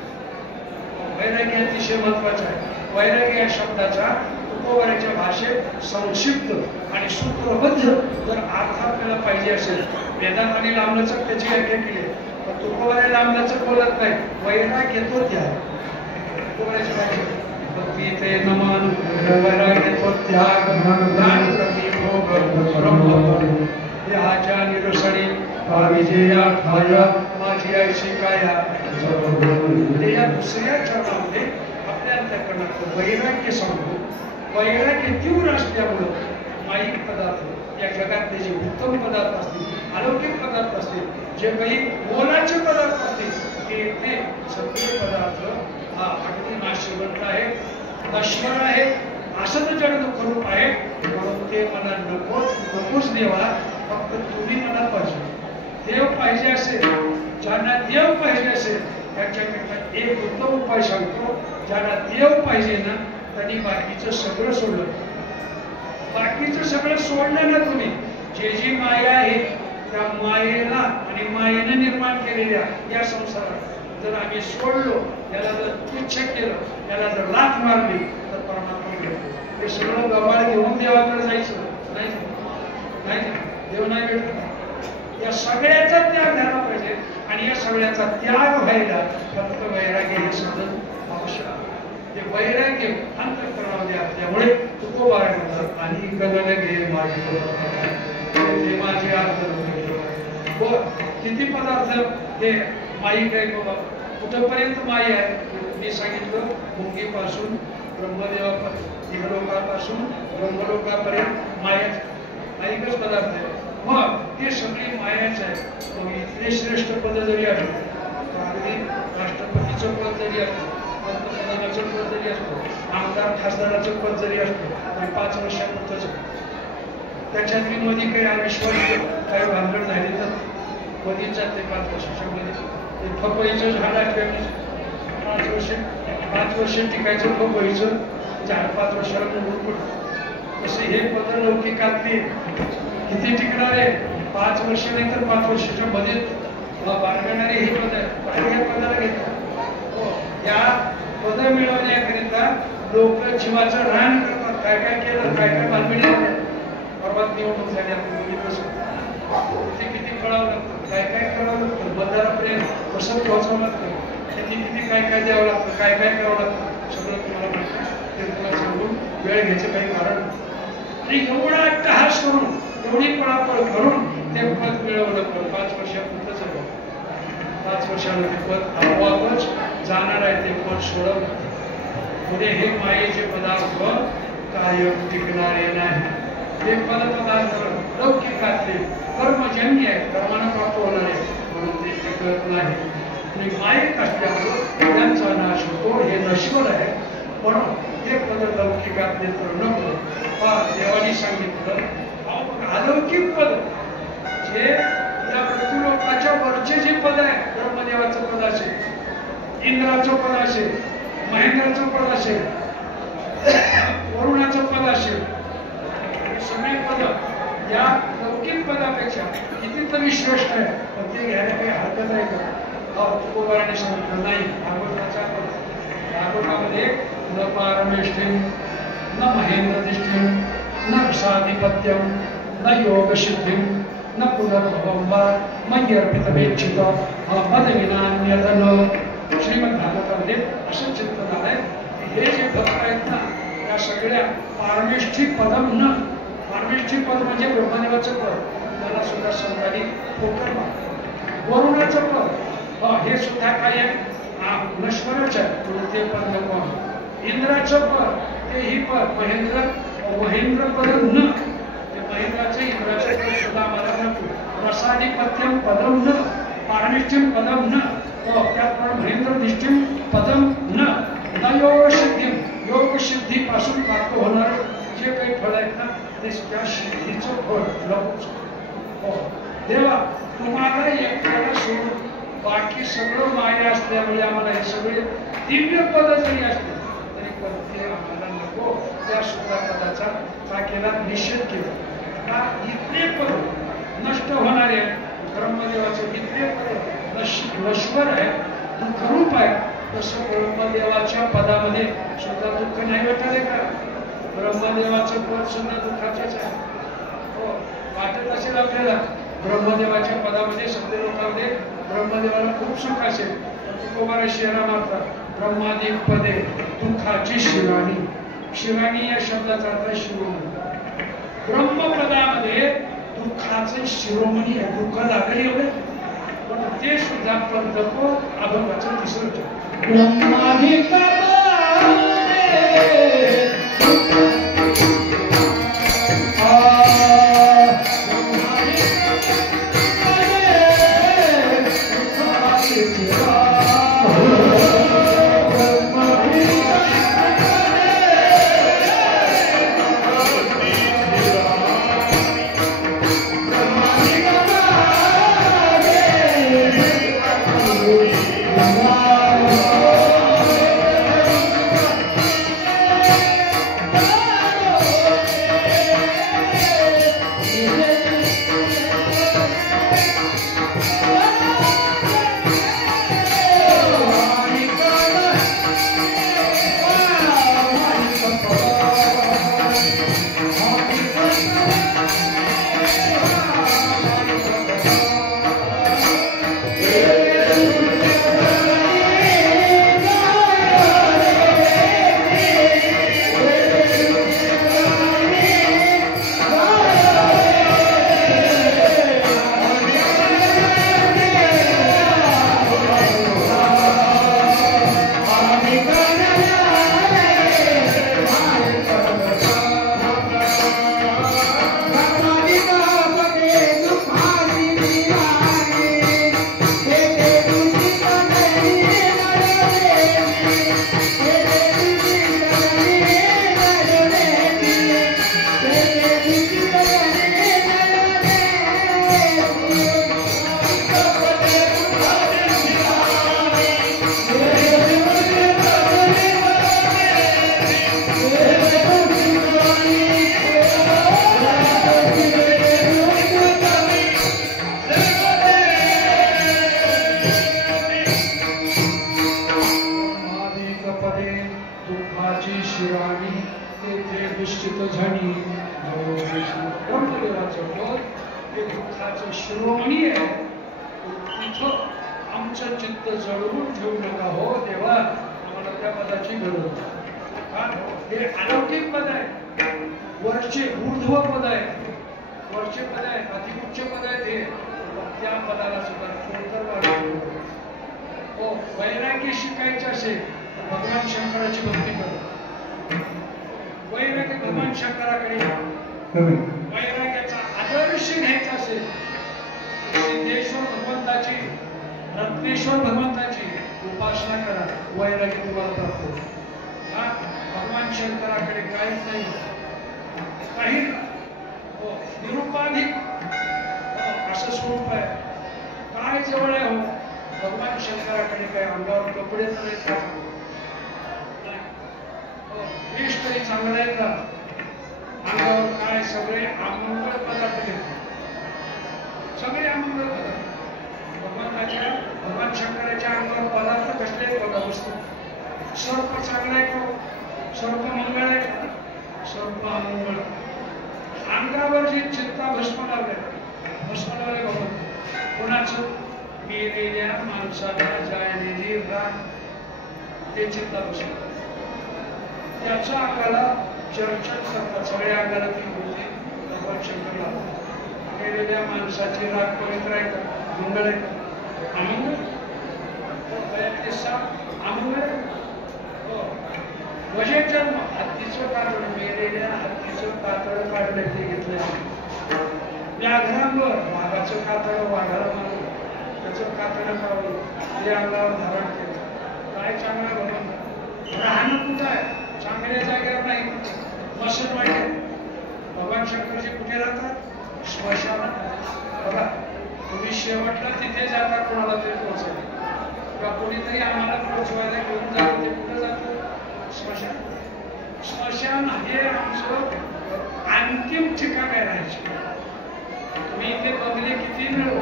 वैराग्य अतिशय महत्वाचं आहे. वैराग्य या शब्दाचा तुकोबाराच्या भाषेत संक्षिप्त आणि सूत्रबद्ध जर अर्थ आपल्याला पाहिजे असेल, वेदांत आणि लांबलचक त्याची व्याख्या केली पण तुकोबारा लांबलचक बोलत नाही. वैराग्य तो त्याग. तुकोबाराच्या भाषेत भक्ती ते नमन वैराग्य तो त्याग ज्ञान प्रति भोग ब्रह्म देहाच्या निरसणी पाविजेया ठाया माझी ऐशी काया. या दुसऱ्या चरणामध्ये आपल्या अंतःकरणात वैराग्य सांगतो. वैराग्य तीव्र असल्यामुळं माईक पदार्थ या जगातले जे उत्तम पदार्थ असतील, अलौकिक पदार्थ असतील, जे काही मोलाचे पदार्थ असतील ते सगळे पदार्थ हा अगदी नाशवंत आहे, नश्वर आहे, असं जड दुःख रूप आहे. म्हणून ते मला नकोच देवा, फक्त तुम्ही मला पाहिजे. देव पाहिजे असेल, ज्यांना देव पाहिजे असेल त्याच्याकरता एक उत्तम उपाय सांगतो. ज्यांना देव पाहिजे ना त्यांनी बाकीचं सगळं सोडलं. बाकीचं सगळं सोडलं ना तुम्ही, जी माया आहे त्या मायेला आणि मायेने निर्माण केलेल्या या संसारात जर आम्ही सोडलो, याला जर तुच्छ केलं, याला जर लाथ मारली तर परमात्मा भेटतो. हे सगळं गबाळ घेऊन देवाकडे जायचं नाही. देव नाही भेटतो. या सगळ्याचा त्याग झाला पाहिजे आणि या सगळ्याचा त्याग व्हायला फक्त वैराग्य हे साधन आवश्यक आहे. ते वैराग्य अंतःकरणामध्ये असल्यामुळे तुकोबारा म्हणतात आणि गगन घे माझे अर्थ किती पदार्थ हे माईक आहे बाबा. कुठपर्यंत माई आहे मी सांगितलं. मुंगीपासून ब्रह्मदेवापासून इहलोकापासून ब्रह्मलोकापर्यंत माईकच पदार्थ आहे. मग ते सगळी मायाच आहे. मग इथले श्रेष्ठ पद जरी असले, अगदी राष्ट्रपतीचं पद जरी असलं, पंतप्रधानाचं पद जरी असतं, आमदार खासदाराचं पद जरी असतं आणि 5 वर्षापुरतच त्याच्यातली मध्ये काही अविश्वास काही भानगड झाली तर मधीच जाते. 5 वर्षाच्या मध्ये पपईचं झाड असल्याने 5 वर्ष टिकायचं पपईचं झाड 5 वर्षाला निघून पडतं. तसे हे पद लौकिकातले किती टिकणार आहे? 5 वर्ष नाही तर 5 वर्षाच्या मध्ये बाळगणारे हे पद आहे. या पदाला घेतात. या पद मिळवण्याकरिता लोक जीवाचं रान करतात. काय काय केलं, काय काय बातमी परवात निवडणूक झाली आपली ते किती कळावं लागतं, काय काय करावं लागतं, मतदारापर्यंत कसं पोहोचावं लागतं, त्यांनी किती काय काय द्यावं लागतं, काय काय करावं लागतं, सगळं तुम्हाला माहिती. ते तुम्हाला सांगून वेळ घ्यायचं काही कारण आणि एवढा अट्टहास करून एवढी पळापळ करून ते पद मिळवलं. 5 वर्षापुरतच आहे. 5 वर्षाला ते पद आपोआपच जाणार आहे. ते पद सोडवलं पुढे हे मायेचे पदार्थ कार्य टिकणारे नाही. हे पदार्थ लौकिकातले कर्मजन्य आहे, कर्मानं प्राप्त होणारे म्हणून ते टिकत नाही. आणि मायिक असल्यामुळं त्यांचा नाश होतो. हे नश्वर आहे. म्हणून हे पद लौकिकातले तर नको. देवानी सांगितलं अलौकिक पद जे या पृथ्वीलोकाच्या वरचे जे पद आहे, ब्रह्मदेवाचं पद असेल, इंद्राचं पद असेल, महेंद्राचं पद असेल, वरुणाचं पद असेल, सगळे पद या लौकिक पदापेक्षा कितीतरी श्रेष्ठ आहे. पण ते घ्यायला काही हरकत आहे का? तुकोबाराने सांगितलं नाही. भागवताचा भागवतामध्ये न पारमेष्ठिम न महेंद्रदिष्टिम न रसाधिपत्यम न योगसिद्धिम न पुनर्भवं वा मय्यर्पितमेच्छित मदविनान्यतन. श्रीमद् पारमेष्ठिक पदम न, पारमेष्ठिक पद म्हणजे ब्रह्मदेवाचं पद, त्याला सुद्धा संतांनी पोकर मानलं. वरुणाचं पद हे सुद्धा काय आहे, नश्वरच आहे, म्हणून ते पद नको. इंद्राचं पद तेही पद महेंद्र, महेंद्र पद न, ते महेंद्राचं इंद्राचं पद सुद्धा आम्हाला नको. रसाधिपत्यम पदम न, पारमेष्ठिक पदम न, त्याप्रमाणे महेंद्र निष्ठिम पदम न, न योग सिद्धी, योग सिद्धीपासून प्राप्त होणार जे काही फळ आहेत ना ते त्या सिद्धीचं फळ लवच. देवा तुम्हाला एकट्याला सोडून बाकी सगळं माया असल्यामुळे आम्हाला हे सगळे दिव्य पद जरी असले तरी पण ते आम्हाला नको. त्या सुद्धा पदाचा का केला, निषेध केला. का इतके पद नष्ट होणारे, ब्रह्मदेवाचे इतके पद नश्वर आहे, दुःखरूप आहे, तसं ब्रह्मदेवाच्या पदामध्ये सुद्धा दुःख नाही वाटले का? ब्रह्मदेवाचं पद सुद्धा दुःखाचेच आहे. हो, वाटत असेल आपल्याला ब्रह्मदेवाच्या पदामध्ये सगळे लोकांमध्ये ब्रह्मदेवाला खूप सुख असेल, कुमार शेरा मारतात, ब्रह्मादिक पदे दुःखाची शिराणी. शिराणी या शब्दाचा अर्थ शिरोमणी. ब्रह्मपदामध्ये दुःखाचे शिरोमणी आहे, दुःख लागले एवढे, पण ते सुद्धा पद नको. अभंगाचं तिसरं ब्रह्मादिक शिरोमणी आहे. तिथं आमचं चित्त जळवून ठेवू नका हो देवा, आम्हाला त्या पदाची गरज. हे अलौकिक पद आहे, वरचे ऊर्ध्व पद आहे, वरचे पद आहे, अतिउच्च पद आहे. ते त्या पदाला सुद्धा हो. वैराग्य शिकायचं असेल तर भगवान शंकराची भक्ती करा. वैराग्य भगवान शंकराकडे, वैराग्याचा आदर्श घ्यायचा असेल सिद्धेश्वर भगवंताची, रत्नेश्वर भगवंताची उपासना करा, वैराग्य तुम्हाला प्राप्त होईल. भगवान शंकराकडे काहीच नाही, काही निरुपाधिक असं स्वरूप आहे. काय जवळ आहे हो भगवान शंकराकडे? काय अंगावर कपडे तर आहेत का? वेश तरी चांगला आहे का? अंगावर काय सगळे अमंगळ पदार्थ घेतले, सगळे अमंगळ पदार्थ. भगवान शंकराच्या अंगावर पदार्थ कसले बघा वस्तू. सर्प चांगला आहे का? सर्प मंगळ आहे का? सर्प अमंगळ. अंगावर जे चित्ता भस्म लावले, भस्म लावले भगवान कोणाचं? मेलेल्या माणसाला जायलेली राग, ते चित्ता भस्म. त्याच्या अंगाला चर्चन करतात सगळ्या अंगाला ती होती भगवान शंकरला केलेल्या माणसाची राग पवित्र आहे का मंगळ आहे का अमंगळ अमंगळ हो ध्वजेजन्म हत्तीचं कातड मेलेल्या हत्तीचं कातड काढलं ते घेतलं व्याघ्रांवर वाघाचं कातड वाघाला मारलं त्याचं कातड काढलं ते अंगावर धारण केलं काय चांगला भगवान राहणं कुठं आहे चांगल्या जागेवर नाही मसन वाटे भगवान शंकरजी कुठे राहतात स्मशानात बघा तुम्ही शेवटला तिथे जाता कोणाला तरी पोहोचेल किंवा कोणीतरी आम्हाला पोहोचवायला घेऊन जावं ते कुठं जातं स्मशान स्मशान हे आमचं अंतिम ठिकाण आहे राहायचं तुम्ही इथे बंगले किती मिळव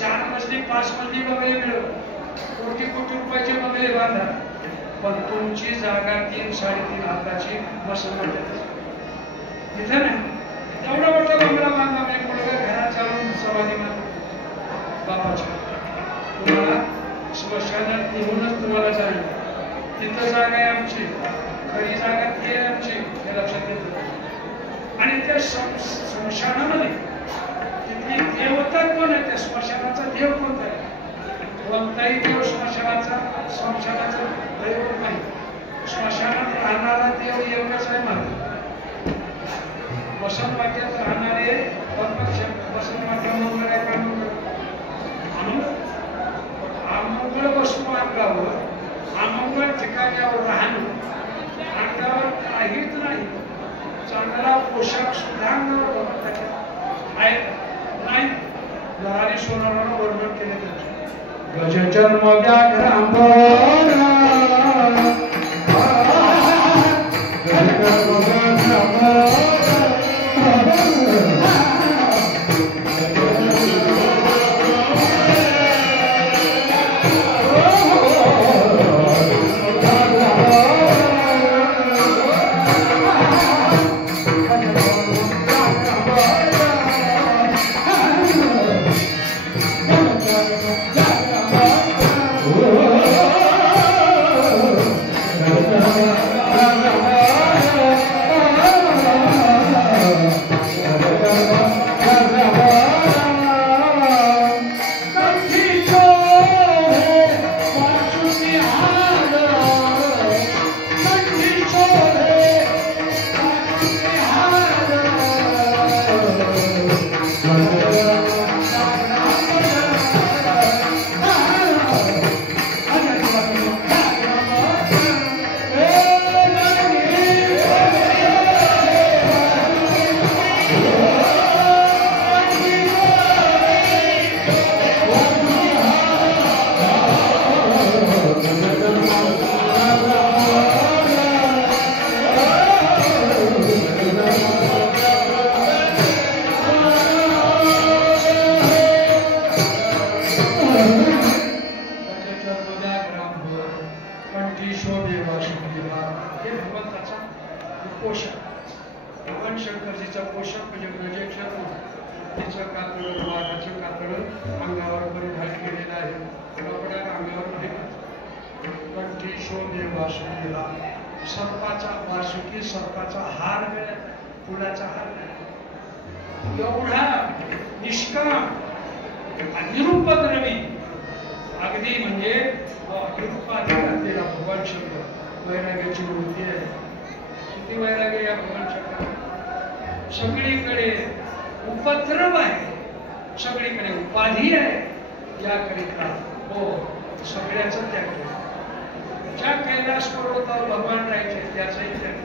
4 मजली 5 मजली बंगले मिळव कोटी कोटी रुपयाचे बंगले बांधा पण तुमची जागा 3-3.5 लाखाची मसनात तिथे नाही एवढा मोठा बंगला बांधा म्हणजे मुलगा घरात चालून समाधी मानतो बापाच्या तुम्हाला स्मशानात निघूनच तुम्हाला जाईल तिथं जागा आहे आमची खरी जागा ती आहे आमची हे लक्षात येतं आणि त्या स्मशानामध्ये तिथली देवता कोण आहे त्या स्मशानाचा देव कोणता आहे कोणताही देव स्मशानाचा दैवत नाही स्मशानात राहणारा देव एकच आहे मला वसंत वाट्यात राहणारे वसंत वाट्या मंगळ आहे का अमंगळ वस्तू अंगावर अमंगळ ठिकाणावर राहणं अंगावर काहीच नाही चांगला पोशाख सुद्धा अंगावर आहे नाही लहारी सोनारानं वर्णन केले त्यांचे गजचर्म व्याघ्रांबर सर्पाचा हार फुलाचा हार एवढा निष्काम निरुपद्रवी अगदी म्हणजे निरुपाधिक भगवान शंकर वैराग्याची मूर्ती आहे किती वैराग्य या भगवान शंकर सगळीकडे उपद्रव आहे सगळीकडे उपाधी आहे याकरिता हो सगळ्याचा त्याग केला ज्या कैलास पर्वतावर भगवान राहायचे त्याचाही त्याग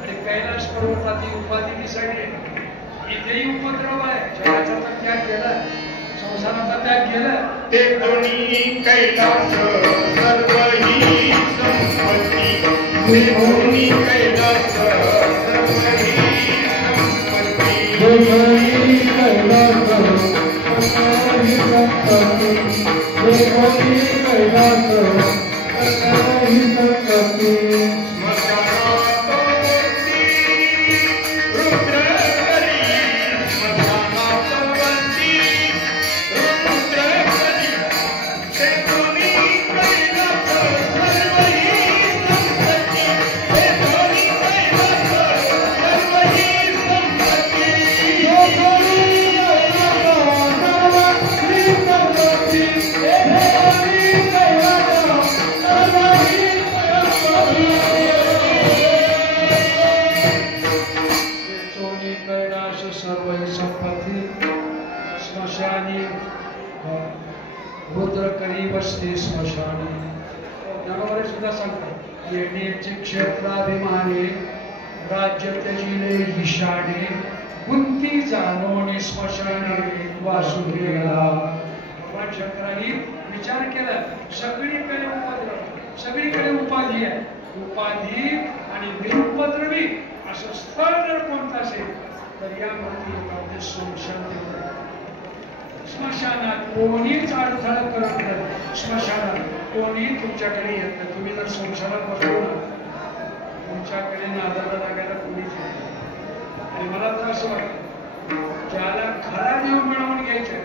आणि कैलास पर्वताची उपाधी दिसायची इथेही उपद्रव आहे जगाचा तर त्याग केला संसाराचा त्याग केला ते कोणी कैलास सर्वही संपत्ती ते कोणी कैलास सर्वही संपत्ती ते कोणी कैलास सर्वही संपत्ती ते कोणी कैलास ज्ञानोबा सुद्धा सांगतात येण्याचे क्षेत्राभिमाने राज्य त्यजिले ईशाने कुंती जाणोने स्मशाने वासुदेवा. भगवान शंकरांनी विचार केला सगळीकडे उपद्रव सगळीकडे उपाधी आहे. उपाधी आणि निरुपद्रवी असं स्थळ जर कोणतं असेल तर या मृत्यूमध्ये स्मशान स्मशानात कोणीच अडथळा करत नाही. स्मशानात कोणी तुमच्याकडे येत नाही. तुम्ही जर संसारात बसलो ना तुमच्याकडे नादाला लागायला कोणीच येत नाही. आणि मला तर असं वाटतं ज्याला खरा देव मिळवून घ्यायचा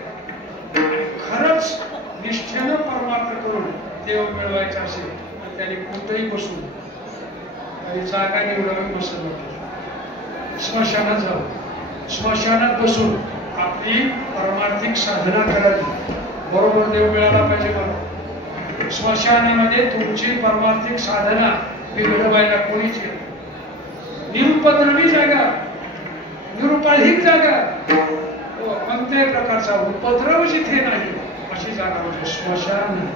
आणि खरंच निष्ठेनं परमार्थ करून देव मिळवायचा असेल तर त्याने कुठेही बसून काही जागा निवडावी बसत होते. स्मशानात जाऊ स्मशानात बसून आपली परमार्थिक साधना करावी. बरोबर देव मिळाला पाहिजे. मला स्मशानामध्ये तुमची परमार्थिक साधना बिघडवायला कोणीच येत. निरुपद्रवी जागा निरुपाधिक जागा कोणत्याही प्रकारचा उपद्रव जिथे नाही अशी जागा म्हणजे स्मशान.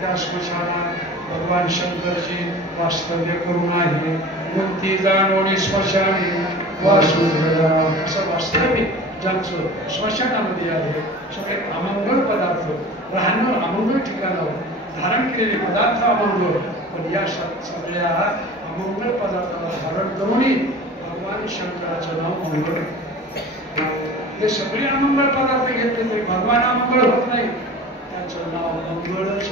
त्या स्मशानात भगवान शंकरजी वास्तव्य करून आहे. मुक्ती जाणवणे स्मशाने वासुदेवा. असं वास्तव्य ज्यांचं स्मशानामध्ये आहे. सगळे अमंगळ पदार्थ राहणं अमंगळ ठिकाणावर धारण केलेले पदार्थ अमंगळ पण या सगळ्या अमंगळ पदार्थाला धारण करूनही भगवान शंकराचं नाव मंगळ. हे सगळे अमंगळ पदार्थ घेतले तरी भगवान अमंगळ होत नाही. त्यांचं नाव मंगळच.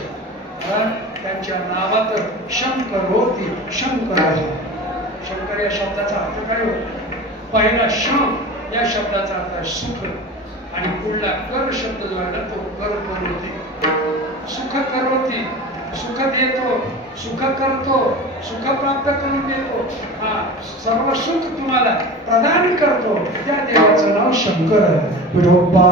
त्यांच्या नावात शंकर होती शंकर आहे. शंकर या शब्दाचा अर्थ काय होतो? पहिला शं या शब्दाचा अर्थ आहे सुख आणि पुढला कर शब्द जो आहे ना तो कर करोती. सुख करोती सुख देतो सुख करतो सुख प्राप्त करून देतो. हा सर्व सुख तुम्हाला प्रदान करतो त्या देवाचं नाव शंकर आहे. विठोबा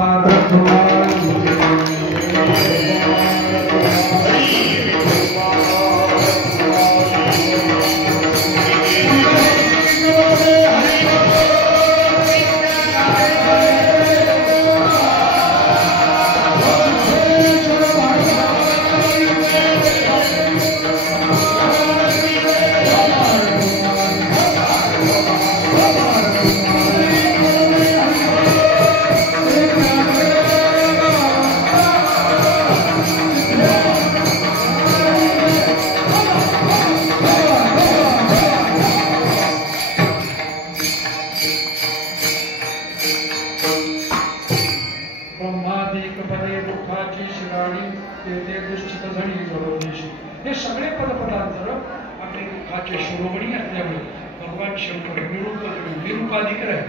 हे सगळे पदपदांतर आपले दुःखाचे शिरोमणी असल्यामुळे भगवान शंकर निरुपाधिक आहे.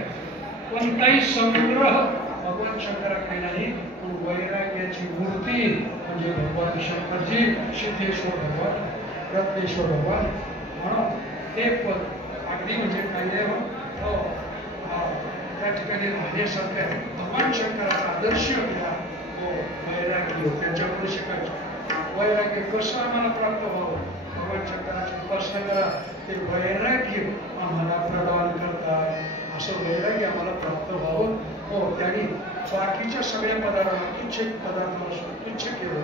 कोणताही संग्रह भगवान शंकराकडे नाही. पण वैराग्याची मूर्ती म्हणजे भगवान शंकरजी सिद्धेश्वर भगवान रत्नेश्वर भगवान म्हणून हे पद अगदी म्हणजे काय हो त्या ठिकाणी राहण्यासारखे आहे. भगवान शंकराचा आदर्श घ्या. हो वैराग्य त्यांच्याकडे शिकायचं. वैराग्य कसं आम्हाला प्राप्त व्हावं भगवान शंकराची उपासना करा. ते वैराग्य आम्हाला प्रदान करतात. असं वैराग्य आम्हाला प्राप्त व्हावं. हो त्यांनी बाकीच्या सगळ्या पदार्थांना तुच्छ पदार्थापासून तुच्छ केलं.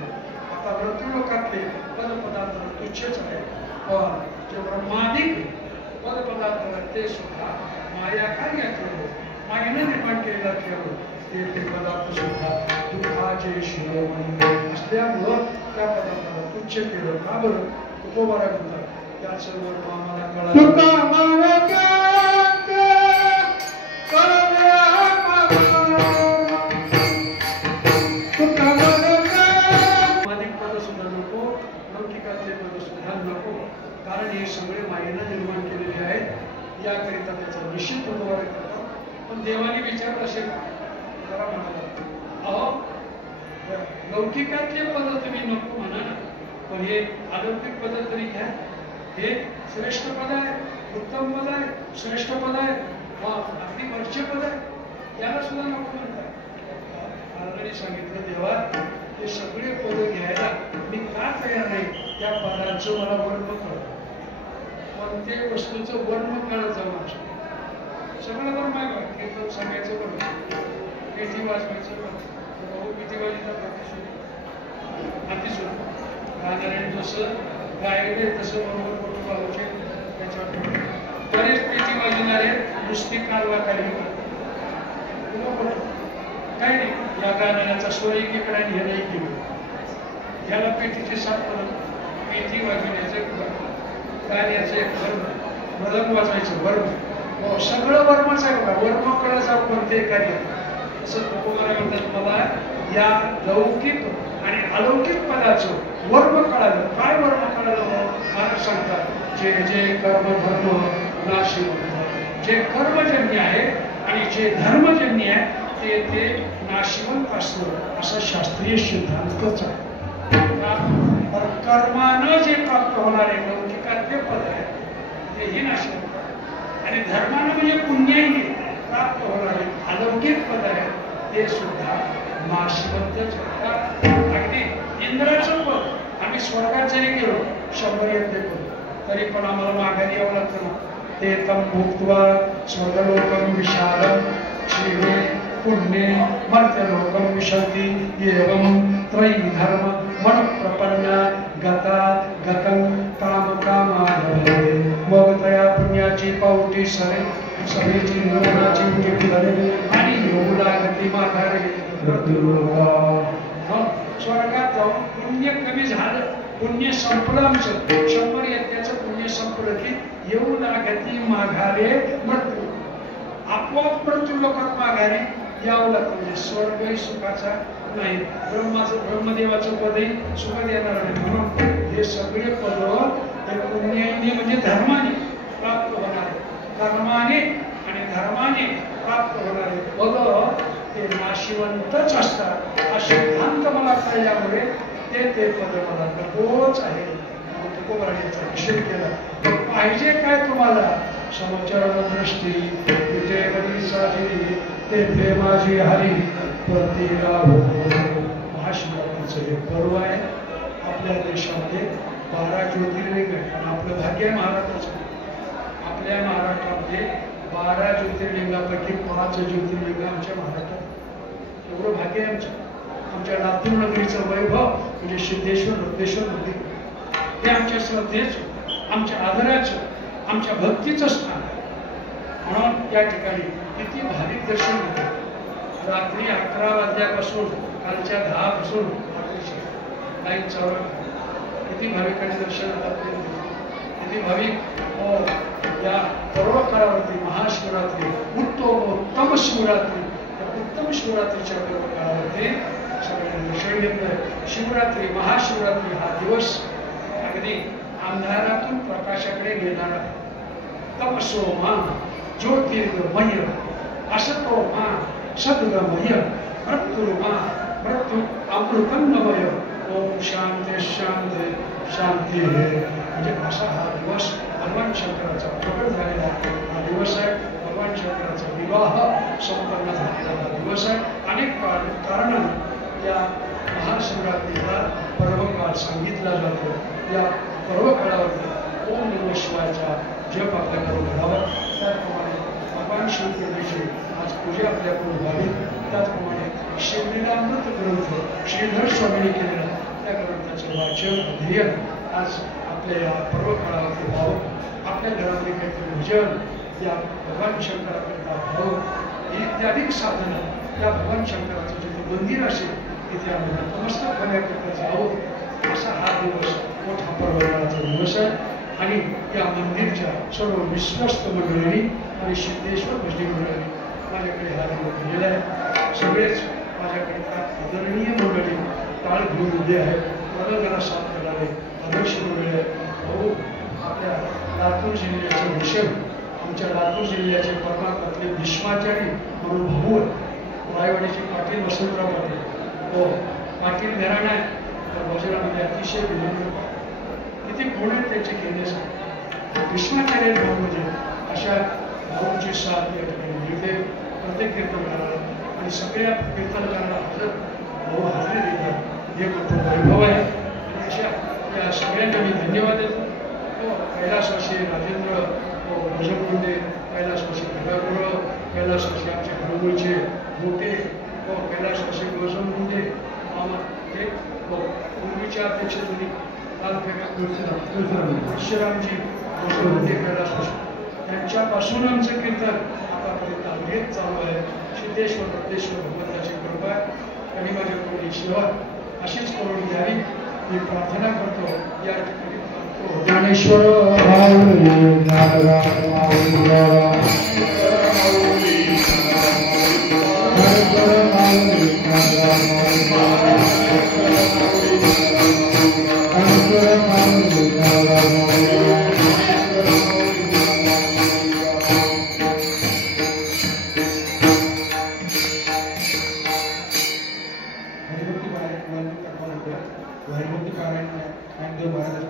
आता मृत्यूलोकातले पदपदार्थ तुच्छच आहे. पण जे ब्रह्मादिक पदपदार्थ ते सुद्धा माया कार्यात मायेने निर्माण केलेला ठेवलं ते पदार्थ सुद्धा दुःखाचे शिरोमणी असल्यामुळं त्या पदार्थाला तुच्छ केलं. का बरं? तुकोबारा म्हणतात त्या सर्व आम्हाला कळालं. पद सुद्धा नको लौकिकातले पद सुद्धा नको. कारण हे सगळे मायेने निर्माण केलेले आहेत. याकरिता त्याचा निश्चित तुकोबारा करतात. पण देवाने विचारलं असेल जरा म्हणाला अहो लौकिकातले पद तुम्ही नको म्हणा ना पण हे अलौकिक पद तरी घ्या. हे श्रेष्ठ पद आहे उत्तम पद आहे श्रेष्ठ पद आहे अगदी वरचे पद आहे. याला सुद्धा नको म्हणतात. महाराजांनी सांगितलं देवा हे सगळे पद घ्यायला मी का तयार नाही? त्या पदांचं मला वर्म कळत. कोणत्याही वस्तूचं वर्म कळत जाऊ सगळं वर्म आहे. कीर्तन सांगायचं वर्म पेटी वाजवायचं वर्म पेटी वाजवतात अतिशय गाणाऱ्याने जसं गायले तसं बरोबर कुटुंबाचे त्याच्यावर बरेच पेटी वाजवणारे नुसती कालवा काही काय नाही. या गाण्याचा स्वर एकीकडे आणि ह्याला एकीकडे, ह्याला पेटीचे साथ पेटी वाजवण्याचं गाण्याचं एक वर्म, मृदंग वाजवायचं वर्म, सगळं वर्मच आहे बघा. वर्म कळा जाऊ कोणते कार्य असं तुकोबारा म्हणतात. मला या लौकिक आणि अलौकिक पदाचं वर्म कळालं. काय वर्म कळालं महाराज सांगतात, जे जे कर्म धर्म नाशी, जे कर्मजन्य आहे आणि जे धर्मजन्य आहे ते नाशिवंत असतं असं शास्त्रीय सिद्धांतच आहे. कर्मानं जे प्राप्त होणारे लौकिकात ते पद आहे तेही नाशिवंत, आणि धर्मानं म्हणजे पुण्याने प्राप्त होणारे अलौकिक पद आहे ते सुद्धा नाशिवंतच होतात. अगदी इंद्राचं पद आम्ही स्वर्गात जरी गेलो 100 यज्ञ करू तरी पण आम्हाला माघारी यावं लागतं ना. ते तम भुक्त्वा स्वर्गलोकम विशालम शिवे पुण्ये मर्त्यलोकम विशन्ति एवं त्रयी धर्म मन प्रपन्ना गता गतं काम कामाधरे. मग तया पुण्याची पावटी सरे सभेची निवडणाची उडी धरे आणि योगला गती माघारे मृत्यूलोका. स्वर्गात जाऊन पुण्य कमी झालं, पुण्य संपलं आमचं, 100 यज्ञाचं पुण्य संपलं की येऊ लागती माघारे मृत्यू. आपोआप मृत्यू लोकात माघारी यावं लागतं. म्हणजे स्वर्गही सुखाचा नाही, ब्रह्मदेवाचं पदही सुख देणार नाही. म्हणून हे सगळे पद हे पुण्याने म्हणजे धर्माने प्राप्त होणारे, कर्माने आणि धर्माने प्राप्त होणारे पद ते नाशिवंतच असतात. हा सिद्धांत मला कळल्यामुळे ते पद मला नकोच आहे. तुकोबाराचा निषेध केला. पाहिजे काय तुम्हाला समचरण दृष्टी विजयवरी साधी ते माझी हरी प्रतिला हो. महाशिवरात्रीचं हे पर्व आहे. आपल्या देशामध्ये 12 ज्योतिर्लिंग आहे आणि आपलं भाग्य आहे महाराष्ट्राचं. आपल्या महाराष्ट्रामध्ये 12 ज्योतिर्लिंगापैकी 5 ज्योतिर्लिंग आमच्या महाराष्ट्रात. एवढं भाग्य आहे आमचं. आमच्या लातूर नगरीचं वैभव म्हणजे सिद्धेश्वर रुद्रेश्वर नगरी हे आमच्या श्रद्धेचं, आमच्या आदराचं, आमच्या भक्तीचं स्थान आहे. म्हणून या ठिकाणी किती भाविक दर्शन होते. रात्री 11 वाजल्यापासून कालच्या 10 पासून रात्रीची लाईन चालू आहे. किती भाविकांनी दर्शन किती भाविक या पर्व काळावरती महाशिवरात्री उत्तम शिवरात्री, उत्तम शिवरात्रीच्या पर्व काळावरती सगळ्यांनी दर्शन घेतलं. शिवरात्री महाशिवरात्री हा दिवस अगदी अंधारातून प्रकाशाकडे नेणारा. तमसो मा ज्योतिर्गमय असतो मा सद्गमय मृत्युर्मा मृत्यू अमृतमय. ओम शांती शांती शांती. म्हणजे असा हा दिवस भगवान शंकराचा प्रकट झालेला हा दिवस आहे. भगवान शंकराचा विवाह संपन्न झालेला हा दिवस आहे. अनेक कारणाने या महाशिवरात्रीला पर्वकाळ सांगितला जातो. या पर्वकाळावरती ओम नमः शिवायचा जप आपल्याकडून घडावा. त्याचप्रमाणे भगवान शंकराची आज पूजा आपल्याकडून व्हावी. त्याचप्रमाणे शिवलीलामृत ग्रंथ श्रीधर स्वामींनी केलेला त्या ग्रंथाचं वाचन अध्ययन आज आपल्या या पर्वकाळावरती व्हावं. आपल्या घरामध्ये काहीतरी भजन या भगवान शंकराकरिता व्हावं. इत्यादी साधनं या भगवान शंकराचं जिथे मंदिर असेल तिथे आम्ही नतमस्तक होण्याकरिता जावं. असा हा दिवस मोठा पर्वकाळाचा दिवस आहे. आणि या मंदिरच्या सर्व विश्वस्त मंडळींनी आणि सिद्धेश्वर भजनी मंडळींनी माझ्याकडे हा दिवस दिलेला आहे. सगळेच माझ्याकरिता आदरणीय मंडळी टाळ घेऊन उभे आहेत. मला जरा साथ करणारे आदर्श मंडळी आहेत. भाऊ आपल्या लातूर जिल्ह्याचे भूषण, आमच्या लातूर जिल्ह्याचे परमात्मातले भीष्माचार्य म्हणून भाऊ रायवाडीचे पाटील वसंतराव पाटील. हो पाटील घराणा आहे. त्या भजनामध्ये अतिशय विनम्र किती गुण आहेत त्याचे घेण्यासाठी. भीष्माचार्य भाऊ म्हणजे अशा भाऊंची साथ या ठिकाणी मिळते. प्रत्येक कीर्तनकाराला आणि सगळ्या कीर्तनकारांना हजर भाऊ हजेरी देतात. हे मोठं वैभव आहे. आणि अशा या सगळ्यांना मी धन्यवाद देतो. कैलासवासी राजेंद्र भजन मुंडे, कैलासवासी गंगापूर, कैलासवासी आमचे गुरुचे मोठे कैलासवासी भजन मुंडे ते पूर्वीचे अध्यक्ष तुम्ही परशुरामजी त्यांच्यापासून आमचं कीर्तन आतापर्यंत अगदीच चालू आहे. सिद्धेश्वर रत्नेश्वर भगवंताची कृपा आणि माझ्या कोणी सेवा अशीच करून द्यावी मी प्रार्थना करतो. या ठिकाणी Dnyaneshwar Guarda muito cara, né? Ainda mais